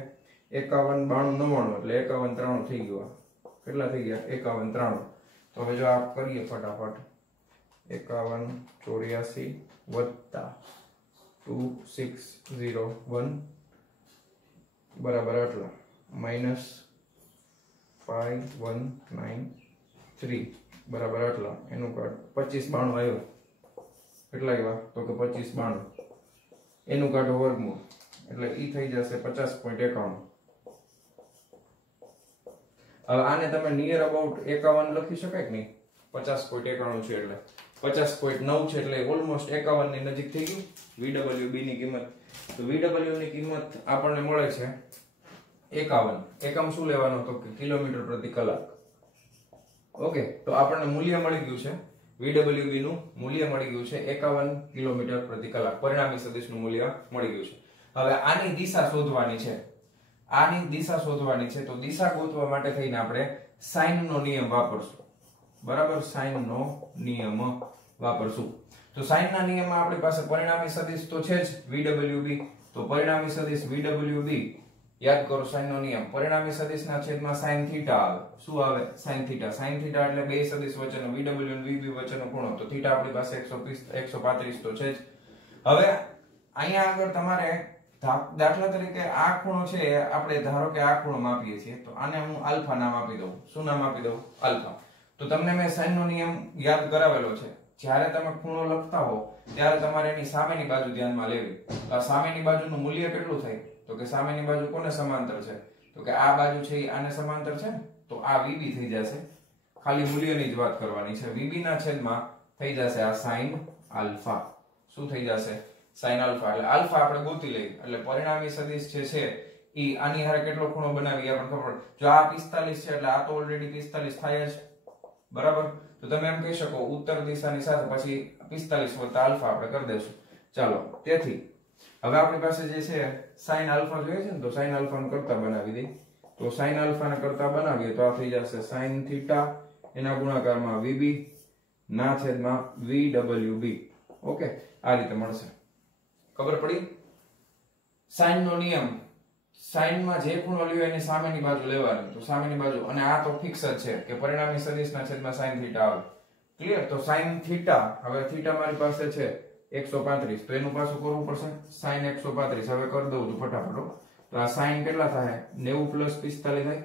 51 92 99 એટલે 51 93 થઈ ગયું. કેટલા થઈ ગયા? 51 93. તો હવે જો આ કરીએ ફટાફટ, 5184 વત્તા 2601 બરાબર આટલા -5193 બરાબર આટલા. એનું કાઢ 2592 આવ્યો. કેટલા આવ્યા? તો કે 2592. એનું કાઢો વર્ગમૂળ એટલે ઈ થઈ જશે 50.51. હવે આને તમે નિયર અબાઉટ 51 લખી શકાય કે નહીં? 50.91 છે એટલે 50.9 છે એટલે ઓલમોસ્ટ 51 ની નજીક થઈ ગયું. VWB ની કિંમત, તો VW ની કિંમત આપણને મળે છે 51. એકમ શું લેવાનો? તો કે કિલોમીટર પ્રતિ કલાક. ઓકે, તો આપણને મૂલ્ય મળી ગયું છે, VWB નું મૂલ્ય મળી ગયું છે 51 કિલોમીટર પ્રતિ કલાક. પરિણામી સદિશનું મૂલ્ય મળી ગયું છે. હવે આની દિશા શોધવાની છે. આની દિશા શોધવાની છે, તો દિશા ગોતવા માટે થઈને આપણે સાઇન નો નિયમ વાપરશું, બરાબર? સાઇન નો નિયમ વાપરશું. તો સાઇન ના નિયમમાં આપણી પાસે પરિણામી સદિશ તો છે જ VWB. તો પરિણામી સદિશ VWB યાદ કરો, સાઇન નો નિયમ. પરિણામી સદિશના છેદમાં sin થીટા આવે. શું આવે? sin theta. sin થીટા એટલે બે સદિશ વચ્ચેનો VW અને VB વચ્ચેનો ખૂણો. તો થીટા આપણી પાસે 135 તો છે જ. હવે અહીંયા આગળ તમારે દાખલા તરીકે આ ખૂણો છે, આપણે ધારો કે આ ખૂણો માપીએ છીએ, તો આને હું આલ્ફા નામ આપી દઉં. શું નામ આપી દઉં? આલ્ફા. તો તમને મેં સાઇન નો નિયમ યાદ કરાવેલો છે. જ્યારે તમે ખૂણો લખતા હો ત્યારે તમારે એની સામેની બાજુ ધ્યાનમાં લેવી. તો આ સામેની બાજુનું મૂલ્ય કેટલું થાય? તો કે સામેની બાજુ કોને સમાંતર છે? તો કે આ બાજુ છે એ આને સમાંતર છે ને, તો આ VB થઈ જશે. ખાલી મૂલ્યની જ વાત કરવાની છે. VB ના છેદમાં થઈ જશે આ sin આલ્ફા. શું થઈ જશે? sin alpha. એટલે આલ્ફા આપણે ગોતી લઈએ. એટલે પરિણામી સદિશ જે છે ઈ આની હારે કેટલો ખૂણો બનાવી આપણને ખબર. જો આ 45 છે એટલે આ તો ઓલરેડી 45 થાય જ, બરાબર. તો તમે એમ કહી શકો ઉત્તર દિશાની સાથે પછી 45 વત્તા આલ્ફા આપણે કરી દેશું. ચાલો, તેથી હવે આપણી પાસે જે છે sin આલ્ફા જોઈએ છે ને, તો sin આલ્ફા નું કરતા બનાવી દઈએ. તો sin આલ્ફા ને કરતા બનાવીએ તો આ થઈ જશે sin થીટા એના ગુણાકારમાં VB ના છેદમાં VWB. ઓકે, આ રીતે મળશે. ખબર પડી? sin નો નિયમ, sin માં જે ખૂણો લ્યો એની સામેની બાજુ લેવાની. તો સામેની બાજુ, અને આ તો ફિક્સ જ છે કે પરિણામી સદિશના છેદમાં sin થીટા આવે. ક્લિયર? તો sin થીટા, હવે થીટા મારી પાસે છે 135, તો એનું પાછું કરવું પડશે sin 135. હવે કરી દઉં છું ફટાફટ. તો આ sin કેટલા થાય? 90 + 45 થાય.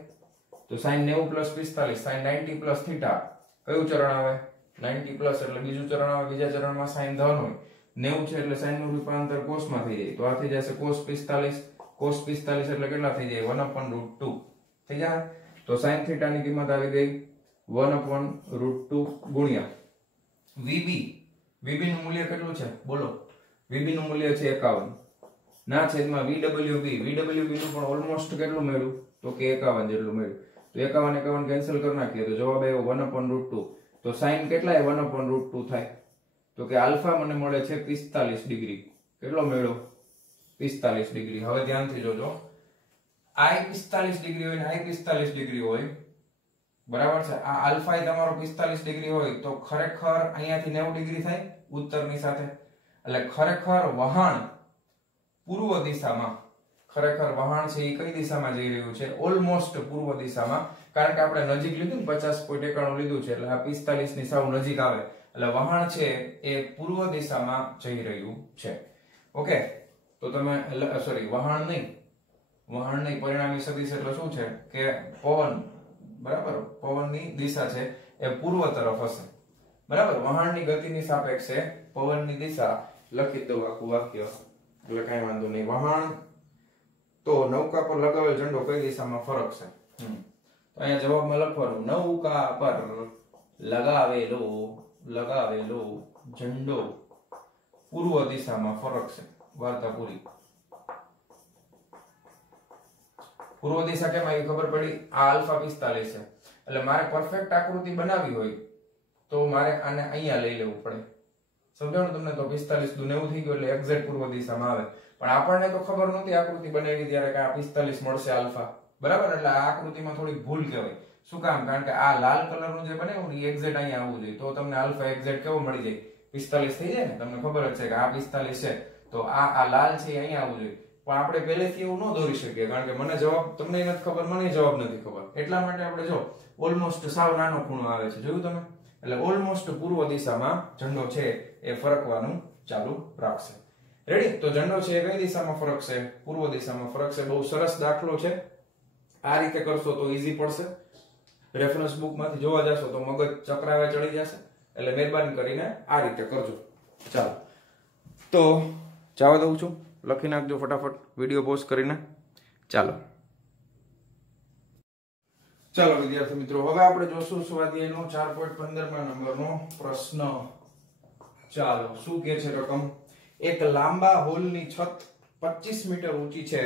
તો sin 90 + 45 sin 90 plus થીટા. કયું ચરણ આવે? 90 plus એટલે બીજું ચરણ આવે. બીજા ચરણમાં sin ધન હોય. 90 છે એટલે sin નું રૂપાંતર cos માં થઈ જાય. તો આ થઈ જશે cos 45. cos 45 એટલે કેટલા થઈ જાય? 1/√2 થઈ જાય. તો sin થીટા ની કિંમત આવી ગઈ 1/√2 ગુણ્યા VB. VB નું મૂલ્ય કેટલું છે? બોલો. VB નું મૂલ્ય છે 51 ના છેદમાં VWB. VWB નું પણ ઓલમોસ્ટ કેટલું મળ્યું? તો કે 51 જેટલું મળ્યું. તો 51 કેન્સલ કરી નાખીએ તો જવાબ આવ્યો 1/√2. તો sin કેટલા 1/√2 થાય? તો કે આલ્ફા મને મળે છે 45 ડિગ્રી. કેટલો મળ્યો? 45 ડિગ્રી. હવે ધ્યાનથી જોજો, I 45 ડિગ્રી હોય ને I 45 ડિગ્રી હોય, બરાબર છે. આ આલ્ફા તમારો 45 ડિગ્રી હોય તો ખરેખર અહીંયાથી 90 ડિગ્રી થાય ઉત્તરની સાથે. એટલે ખરેખર વહાણ પૂર્વ દિશામાં, ખરેખર વહાણ છે એ કઈ દિશામાં જઈ રહ્યું છે? ઓલમોસ્ટ પૂર્વ દિશામાં. કારણ કે આપણે નજીક લીધું ને 50.91 લીધું છે એટલે આ 45 ની સાવ નજીક આવે. એટલે વહાણ છે એ પૂર્વ દિશામાં જઈ રહ્યું છે. ઓકે, તો તમે સોરી વહાણ નહીં, પરિણામી સદિશ એટલે શું છે કે પવન, બરાબર. પવનની દિશા છે એ પૂર્વ તરફ હશે, બરાબર. વહાણની ગતિની સાપેક્ષે પવનની દિશા લખી દઉં આખું વાક્ય એટલે કઈ વાંધો નહીં. વહાણ તો નૌકા પર લગાવેલ ઝંડો કઈ દિશામાં ફરકશે? તો અહીંયા જવાબમાં લખવાનું નૌકા પર લગાવેલો ઝંડો પૂર્વ દિશામાં ફરકશે. વાર્તા પૂરી. પૂર્વ દિશા કેમ આવી ખબર પડી? આ આલ્ફા 45 છે એટલે મારે પરફેક્ટ આકૃતિ બનાવવી હોય તો મારે આને અહીંયા લઈ લેવું પડે. સમજાણું તમને? તો 45 દુ 90 થઈ ગયું એટલે એક્ઝેક્ટ પૂર્વ દિશામાં આવે. પણ આપણને તો ખબર નહોતી આકૃતિ બનાવી ત્યારે કે આ 45 મળશે આલ્ફા, બરાબર. એટલે આ આકૃતિમાં થોડી ભૂલ કહેવાય. શું કામ? કારણ કે આ લાલ કલરનું જે બનાવ્યું ને એ એક્ઝેક્ટ અહીંયા આવવું જોઈએ. તો તમને આલ્ફા એક્ઝેક્ટ કેવો મળી જાય? 45 થઈ જાય ને. તમને ખબર જ છે કે આ 45 છે તો આ લાલ છે અહીંયા આવવું જોઈએ. પણ આપણે પહેલેથી એવું ન દોરી શકીએ કારણ કે મને જવાબ, તમને નથી ખબર, મને જવાબ નથી ખબર. એટલા માટે આપણે જો ઓલમોસ્ટ સાવ નાનો ખૂણો આવે છે, જોયું તમે? એટલે ઓલમોસ્ટ પૂર્વ દિશામાં ઝંડો છે એ ફરકવાનું ચાલુ રાખશે. રેડી? તો ઝંડો છે એ કઈ દિશામાં ફરકશે? પૂર્વ દિશામાં ફરકશે. બહુ સરસ દાખલો છે. આ રીતે કરશો તો ઈઝી પડશે. રેફરન્સ બુક માંથી જોવા જશો તો મગજ ચક્રાવે ચડી જશે. એટલે મહેરબાની કરીને આ રીતે કરજો. ચાલો, તો જવા દઉં છું. લખી નાખજો ફટાફટ વિડીયો પોઝ કરીને. ચાલો વિદ્યાર્થી મિત્રો, હવે આપણે જોશું સ્વાધ્યાયનો 4.15 નંબરનો પ્રશ્ન. ચાલો, શું કહે છે રકમ? એક લાંબા હોલની છત 25 મીટર ઊંચી છે.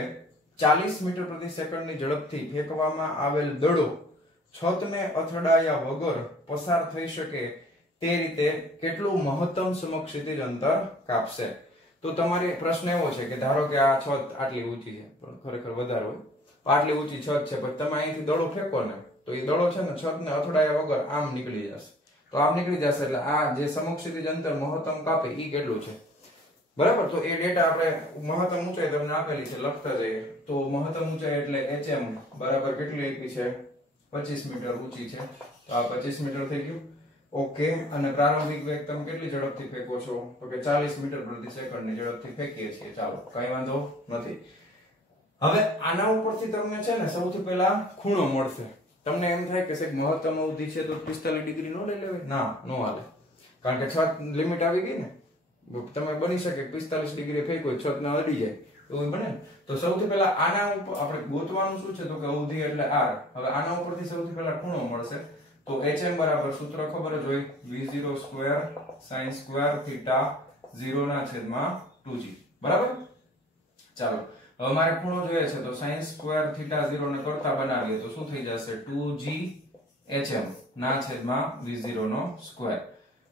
40 મીટર પ્રતિ સેકન્ડની ઝડપથી ફેંકવામાં આવેલ દડો છતને અથડાયા વગર પસાર થઈ શકે તે રીતે કેટલું મહત્તમ સમક્ષિતિજ અંતર કાપશે? તો તમારે પ્રશ્ન એવો છે કે ધારો કે આ છત આટલી ઊંચી છે, પણ ખરેખર વધારે હોય, આટલી ઊંચી છત છે, પછી તમે અહીંથી દડો ફેંકો ને તો એ દડો છે ને છતને અથડાયા વગર આમ નીકળી જશે. તો આમ નીકળી જશે એટલે આ જે સમક્ષિતિજ અંતર મહત્તમ કાપે એ કેટલું છે, બરાબર? તો એ ડેટા આપણે મહત્તમ ઊંચાઈ તમને આપેલી છે, લખતા જઈએ. તો મહત્તમ ઊંચાઈ એટલે HM બરાબર કેટલી આપી છે? 25 મીટર ઊંચી છે. તો આ 25 મીટર થઈ ગયું. ઓકે, અને પ્રારંભિક વેગ તમે કેટલી ઝડપથી ફેંકો છો? તો કે 40 મીટર પ્રતિ સેકન્ડની ઝડપથી ફેંકીએ છીએ. ચાલો, કઈ વાંધો નથી. હવે આના ઉપરથી તમને છે ને સૌથી પહેલા ખૂણો મળશે. તમને એમ થાય કે સાહેબ મહત્તમ અવધિ છે તો 45 ડિગ્રી નો લઈ લેવાય? ના, નો હાલે. કારણ કે છત લિમિટ આવી ગઈ ને, તમે બની શકે 45 ડિગ્રી ફેંકો છત ને અડી જાય એવું બને. તો સૌથી પહેલા આના ઉપર આપણે ગોતવાનું શું છે તો કે અવધિ એટલે r. હવે આના ઉપરથી સૌથી પહેલા ખૂણો મળશે તો hm બરાબર સૂત્ર ખબર જ હોય v0 square sin square theta 0 ના છેદમાં 2g. બરાબર. ચાલો હવે મારે ખૂણો જોઈએ છે તો sin સ્ક્વેર થીટા 0 ને કરતા બનાવીએ તો શું થઈ જશે 2g hm ના છેદમાં v0 નો સ્ક્વેર.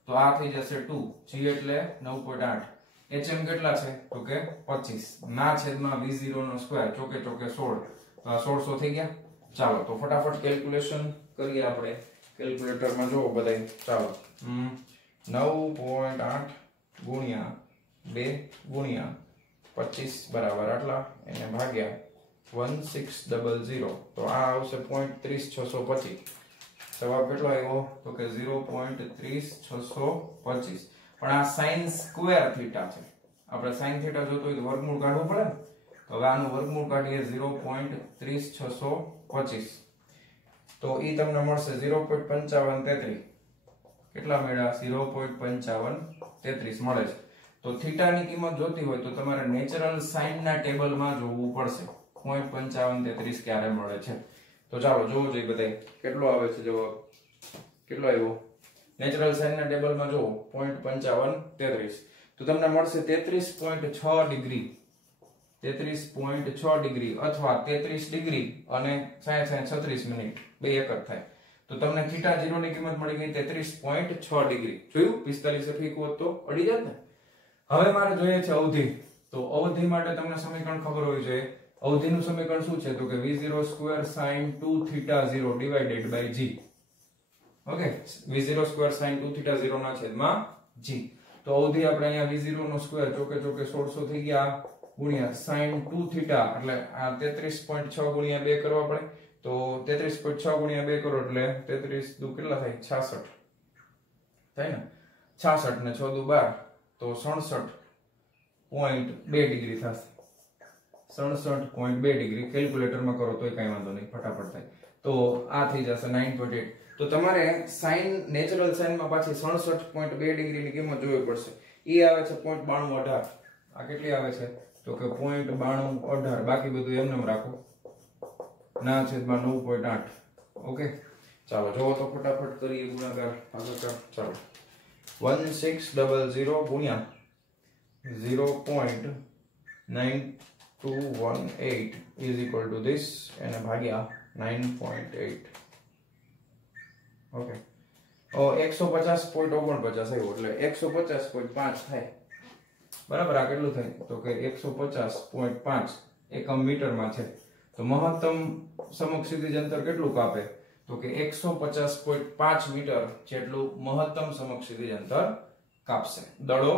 તો આ થઈ જશે 2 g એટલે 9.8 hm કેટલા છે તો કે 25 ના છેદમાં v0 નો સ્ક્વેર ચોકે ચોકે 16 તો આ 1600 થઈ ગયા. ચાલો તો ફટાફટ કેલ્ક્યુલેશન કરીએ આપણે કેલ્ક્યુલેટર માં જોવો બધાય. ચાલો 9.8 ગુણ્યા 2 ગુણ્યા 25 બરાબર આટલા એને ભાગ્યા 1600 તો આ આવશે 0.30625. જવાબ કેટલો આવ્યો તો કે 0.30625. પણ આ sin સ્ક્વેર થીટા છે, આપણે sin થીટા જોતો હોય તો વર્ગમૂળ કાઢવું પડે ને. તો હવે આનું વર્ગમૂળ કાઢીએ 0.30625 તો ઈ તમને મળશે 0.5533. કેટલા મળ્યા 0.5533 મળે છે. તો થીટા ની કિંમત જોતી હોય તો તમારે નેચરલ સાઇન ના ટેબલમાં જોવું પડશે 0.5533 ક્યારે મળે છે. તો ચાલો જોવો જોઈએ બધાય કેટલો આવે છે જવાબ. કેટલો આવ્યો નેચરલ સાઇન ના ટેબલમાં જોવો 0.5533 તો તમને મળશે 33.6 ડિગ્રી 33.6 ડિગ્રી અથવા 33 ડિગ્રી અને 36 મિનિટ બે એક જ થાય. તો તમને થીટા 0 ની કિંમત મળી ગઈ 33.6 ડિગ્રી. જોયું 45 ફેંકવું તો અડી જાત ને. હવે મારે જોઈએ છે અવધિ. તો અવધિ માટે તમને સમીકરણ ખબર હોવી જોઈએ. અવધિનું સમીકરણ શું છે તો કે v0 square sin 2 theta 0 divided by g. Okay v0 square sin 2 theta 0 ના છેદમાં g. તો અવધિ આપણે અહીંયા v0 નો સ્ક્વેર ચોકે ચોકે 1600 થઈ ગયા ગુણ્યા sin 2 થીટા એટલે આ 33.6 ગુણ્યા 2 કરવા પડે. તો 33.6 ગુણ્યા 2 કરો એટલે 33 દુ કેટલા થાય 66 થાય ને. 66 ને 6 દુ 12 તો 67.2 ડિગ્રી થશે. 67.2 ડિગ્રી કેલ્ક્યુલેટરમાં કરો તોય કઈ વાંધો નહીં ફટાફટ થાય. તો આ થઈ જશે 9.8. તો તમારે સાઇન નેચરલ સાઇનમાં પાછી 67.2 ડિગ્રીની કિંમત જોવી પડશે. ઈ આવે છે 0.9218. આ કેટલી આવે છે તો કે 0.9218. બાકી બધું એમને રાખો ના છેદમાં 9.8. ઓકે ચાલો જોવો તો ફટાફટ કરીએ ગુણાકાર ભાગાકાર. ચાલો 1600 ગુણ્યા 0.9218 is equal to this એને ભાગ્યા 9.8. ઓકે 150.49 આવ્યો એટલે 150.5 થાય. બરાબર. આ કેટલું થાય તો કે 150.5 એકમ મીટરમાં છે. તો મહત્તમ સમક્ષિતિજ અંતર કેટલું કાપે તો કે 150.5 મીટર જેટલું મહત્તમ સમક્ષિતિજ અંતર કાપશે. દડો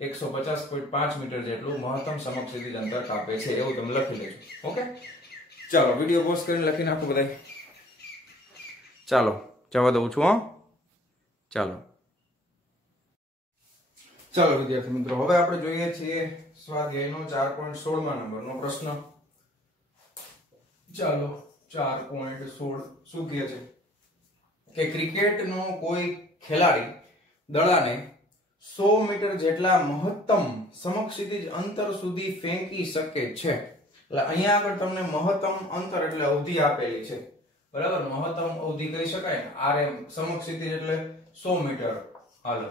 150.5 મીટર જેટલું મહત્તમ સમક્ષિતિજ અંતર કાપે છે એવું તમે લખી લેજો. ઓકે ચાલો વિડિયો પોઝ કરીને લખી નાખો બધાય. ચાલો જવા દઉં છું. ચાલો ચાલો વિદ્યાર્થી મિત્રો હવે આપણે જોઈએ છીએ સ્વાધ્યાયનો 4.16 નંબરનો પ્રશ્ન. ચાલો 4.16 શું કહે છે કે ક્રિકેટનો કોઈ ખેલાડી દડાને 100 મીટર જેટલા મહત્તમ સમક્ષિતિજ અંતર સુધી ફેંકી શકે છે. એટલે અહીંયા આગળ તમને મહત્તમ અંતર એટલે અવધિ આપેલી છે. બરાબર. મહત્તમ અવધિ કહી શકાય ને. rm સમક્ષિતિજ એટલે 100 મીટર. હાલો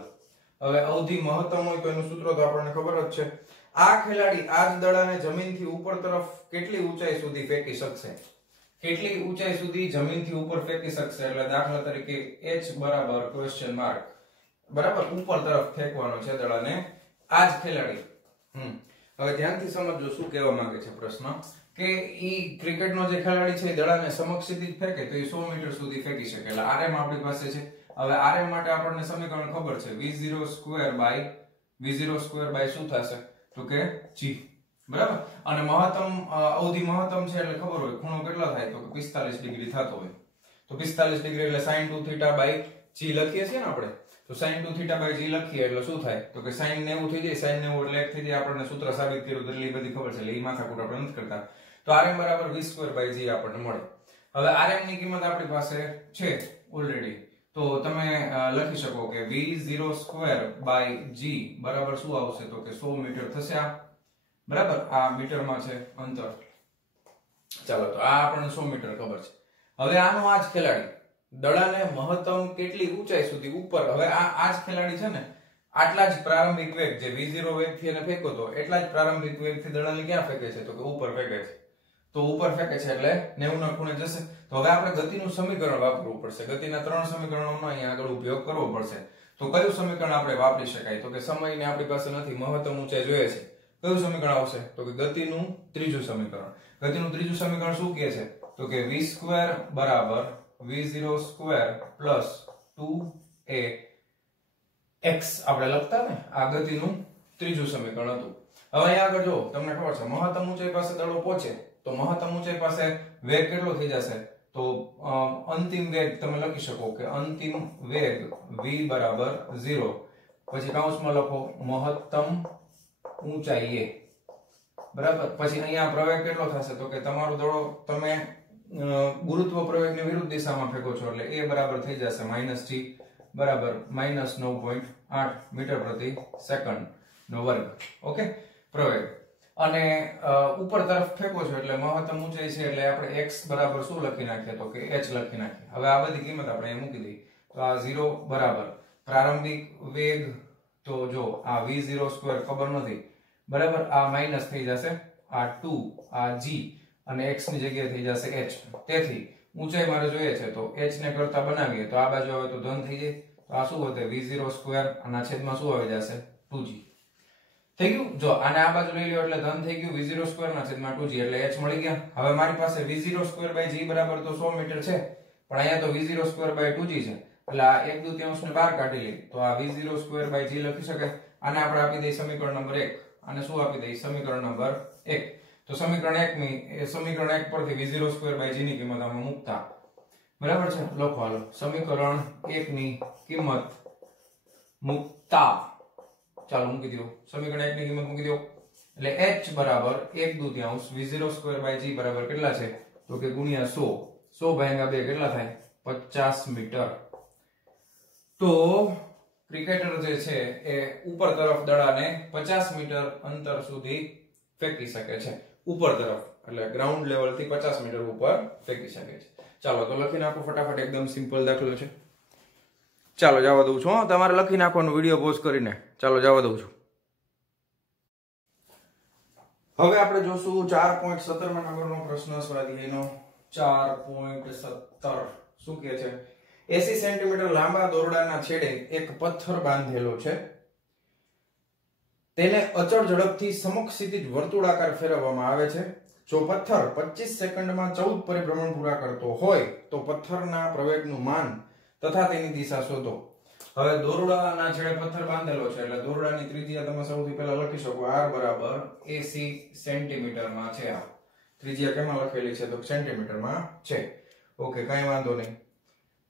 હવે અવધિ મહત્તમ હોય તો એનું સૂત્ર તો આપણને ખબર જ છે. આ ખેલાડી આ જ દડાને જમીનથી ઉપર તરફ કેટલી ઊંચાઈ સુધી ફેંકી શકશે. કેટલી ઊંચાઈ સુધી જમીનથી ઉપર ફેંકી શકશે એટલે દાખલા તરીકે h બરાબર ક્વેશ્ચન માર્ક. બરાબર ઉપર તરફ ફેંકવાનો છે દડાને આ જ ખેલાડી. હવે ધ્યાનથી સમજજો શું કહેવા માંગે છે પ્રશ્ન કે ઈ ક્રિકેટનો જે ખેલાડી છે દડાને સમક્ષિતિજ ફેંકે તો એ 100 મીટર સુધી ફેંકી શકે. એટલે rm આપણી પાસે છે. હવે rm માટે આપણને સમીકરણ ખબર છે v0 સ્ક્વેર બાય શું થશે તો કે g. બરાબર. અને મહત્તમ અવધિ મહત્તમ છે એટલે ખબર હોય ખૂણો કેટલો થાય તો કે 45 ડિગ્રી થતો હોય. તો 45 ડિગ્રી એટલે sin 2 થીટા બાય g લખીએ છીએ ને આપણે. તો sin 2 થીટા બાય g લખીએ એટલે શું થાય તો કે sin 90 થઈ જાય. sin 90 એટલે 1 થઈ જાય. આપણને સૂત્ર સાબિત કર્યું તો એટલી બધી ખબર છે એટલે ઈ માથાકૂટ આપણે નથી કરતા. તો rm બરાબર v સ્ક્વેર બાય g આપણને મળે. હવે rm ની કિંમત આપણી પાસે છે ઓલરેડી. તો તમે લખી શકો કે v0² g બરાબર શું આવશે તો કે 100 મીટર થશે આ, બરાબર, આ મીટરમાં છે અંતર. ચાલો તો આ આપણને 100 મીટર ખબર છે. હવે આનો આ જ ખેલાડી દડાને મહત્તમ કેટલી ઊંચાઈ સુધી ઉપર, હવે આ જ ખેલાડી છે ને આટલા જ પ્રારંભિક વેગ જે v0 વેગથી એને ફેંકો તો એટલા જ પ્રારંભિક વેગથી દડાને ક્યાં ફેંકે છે તો કે ઉપર ફેંકે છે. તો ઉપર ફેંકે છે એટલે 90 ના ખૂણે જશે. તો હવે આપણે ગતિનું સમીકરણ વાપરવું પડશે. ગતિના 3 સમીકરણોનો અહીંયા આગળ ઉપયોગ કરવો પડશે. તો કયું સમીકરણ આપણે વાપરી શકાય તો કે સમયને આપણી પાસે નથી, મહત્તમ ઊંચાઈ જોઈએ છે. કયું સમીકરણ આવશે તો કે ગતિનું ત્રીજું સમીકરણ. ગતિનું ત્રીજું સમીકરણ શું કહે છે તો કે v² બરાબર v0² પ્લસ 2a x આપણે લખતા ને, આ ગતિનું ત્રીજું સમીકરણ હતું. હવે અહીંયા આગળ જો તમને ખબર છે મહત્તમ ઊંચાઈ પાસે દડો પહોંચે તો મહત્તમ ઊંચાઈ પાસે વેગ કેટલો થઈ જશે તો અંતિમ વેગ તમે લખી શકો કે અંતિમ વેગ v બરાબર 0 પછી કૌંસમાં લખો મહત્તમ ઊંચાઈ a, બરાબર. પછી અહીંયા પ્રવેગ કેટલો થશે તો કે તમારો દડો તમે ગુરુત્વ પ્રવેગની વિરુદ્ધ દિશામાં ફેંકો છો એટલે a બરાબર થઈ જશે -g બરાબર -9.8 મીટર પ્રતિ સેકન્ડ નો વર્ગ. ઓકે, પ્રવેગ. અને ઉપર તરફ ફેંકો છો એટલે મહત્તમ ઊંચાઈ છે એટલે આપણે x બરાબર શું લખી નાખીએ તો કે h લખી નાખીએ. હવે આ બધી કિંમત આપણે અહીં મૂકી દઈએ તો આ 0 બરાબર પ્રારંભિક વેગ, તો જો આ v0² ખબર નથી, બરાબર, આ માઈનસ થઈ જશે, આ 2 આ g અને x ની જગ્યાએ થઈ જશે h. તેથી ઊંચાઈ મારે જોઈએ છે તો h ને કરતા બનાવીએ તો આ બાજુ આવે તો ધન થઈ જાય, તો આ શું વધે v0² અને છેદમાં શું આવી જશે 2g. થઈ ગયું. જો આને આ બાજુ લઈ લ્યો એટલે ધન થઈ ગયું, v0² ના છેદમાં 2g એટલે h મળી ગયા. હવે મારી પાસે v0² g બરાબર તો 100 મીટર છે, પણ અહીંયા તો v0² 2g છે એટલે આ 1/2 ને બહાર કાઢી લઈએ તો આ v0² g લખી શકાય. આને આપણે આપી દઈએ સમીકરણ નંબર 1, આને શું આપી દઈએ સમીકરણ નંબર 1. તો સમીકરણ 1 પરથી v0² g ની કિંમત આમાં મૂકતા, બરાબર છે, લખો હાલો સમીકરણ 1 ની કિંમત મૂકતા, ચાલો મૂકી દો સમીકરણ 1 ની કિંમત મૂકી દો એટલે h બરાબર 1/2 v0² g બરાબર કેટલા છે તો કે ગુણ્યા 100, 100 ભાગ્યા 2 કેટલા થાય 50 મીટર. તો ક્રિકેટર જે છે એ ઉપર તરફ દડાને 50 મીટર અંતર સુધી ફેંકી શકે છે, ઉપર તરફ એટલે ગ્રાઉન્ડ લેવલ થી 50 મીટર ઉપર ફેંકી શકે છે. ચાલો તો લખી નાખો ફટાફટ, એકદમ સિમ્પલ દાખલો છે. ચાલો જવા દઉં છું, તમારે લખી નાખવાનો વિડીયો પોઝ કરીને. ચાલો જવા દઉં છું. હવે આપણે જોશું 4.17 નંબરનો પ્રશ્ન સ્વાધ્યાયનો 4.17 શું કહે છે 80 સેન્ટીમીટર લાંબા દોરડાના છેડે એક પથ્થર બાંધેલો છે, તેને અચળ ઝડપથી સમક્ષિતિજ વર્તુળાકાર ફેરવવામાં આવે છે. જો પથ્થર 25 સેકન્ડમાં 14 પરિભ્રમણ પૂરા કરતો હોય તો પથ્થરના પ્રવેગનું માન તથા તેની દિશા શોધો. હવે દોરડાના છેડે પથ્થર બાંધેલો છે એટલે દોરડાની ત્રિજ્યા તમે સૌથી પહેલા લખી શકો r બરાબર 80 સેન્ટીમીટરમાં છે. આ ત્રિજ્યા કેમાં લખેલી છે તો સેન્ટીમીટરમાં છે. ઓકે, કઈ વાંધો નહીં.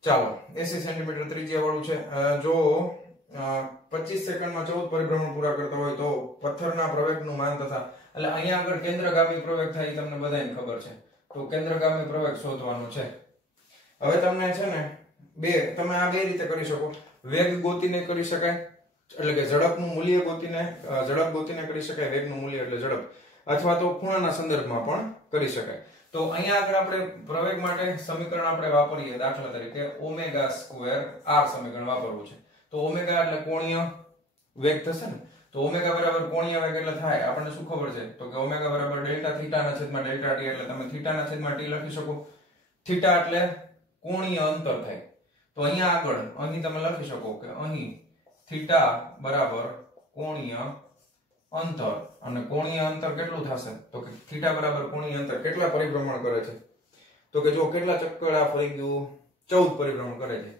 ચાલો 80 સેન્ટીમીટર ત્રિજ્યા વાળું છે. જો 25 સેકન્ડમાં 14 પરિભ્રમણ પૂરા કરતા હોય તો પથ્થરના પ્રવેગનું માન તથા, એટલે અહીંયા આગળ કેન્દ્રગામી પ્રવેગ થાય તમને બધાને ખબર છે, તો કેન્દ્રગામી પ્રવેગ શોધવાનો છે. હવે તમને છે ને તમે આ બે રીતે કરી શકો. વેગ ગોતીને કરી શકાય એટલે કે ઝડપનું મૂલ્ય ગોતીને ઝડપ ગોતીને કરી શકાય, વેગનું મૂલ્ય એટલે ઝડપ, અથવા તો ખૂણાના સંદર્ભમાં પણ કરી શકાય. તો અહીંયા આગળ આપણે પ્રવેગ માટે સમીકરણ આપણે વાપરીએ, દાખલા તરીકે ω²r સમીકરણ વાપરવું છે. તો ઓમેગા એટલે કોણીય વેગ થશે ને, તો ઓમેગા બરાબર કોણીય વેગ એટલે થાય આપણને શું ખબર છે તો કે ઓમેગા બરાબર ડેલ્ટા થીટા ના છેદમાં ડેલ્ટા ટી, એટલે તમે થીટા ના છેદમાં ટી લખી શકો. થીટા એટલે કોણીય અંતર થાય, તો અહીંયા આગળ અહીં તમે લખી શકો કે અહીં થીટા બરાબર કોણીય અંતર, અને કોણીય અંતર કેટલું થશે તો કે થીટા બરાબર કોણીય અંતર કેટલા પરિભ્રમણ કરે છે તો કે જો કેટલા ચક્કર આ ફરી ગયું 14 પરિભ્રમણ કરે છે,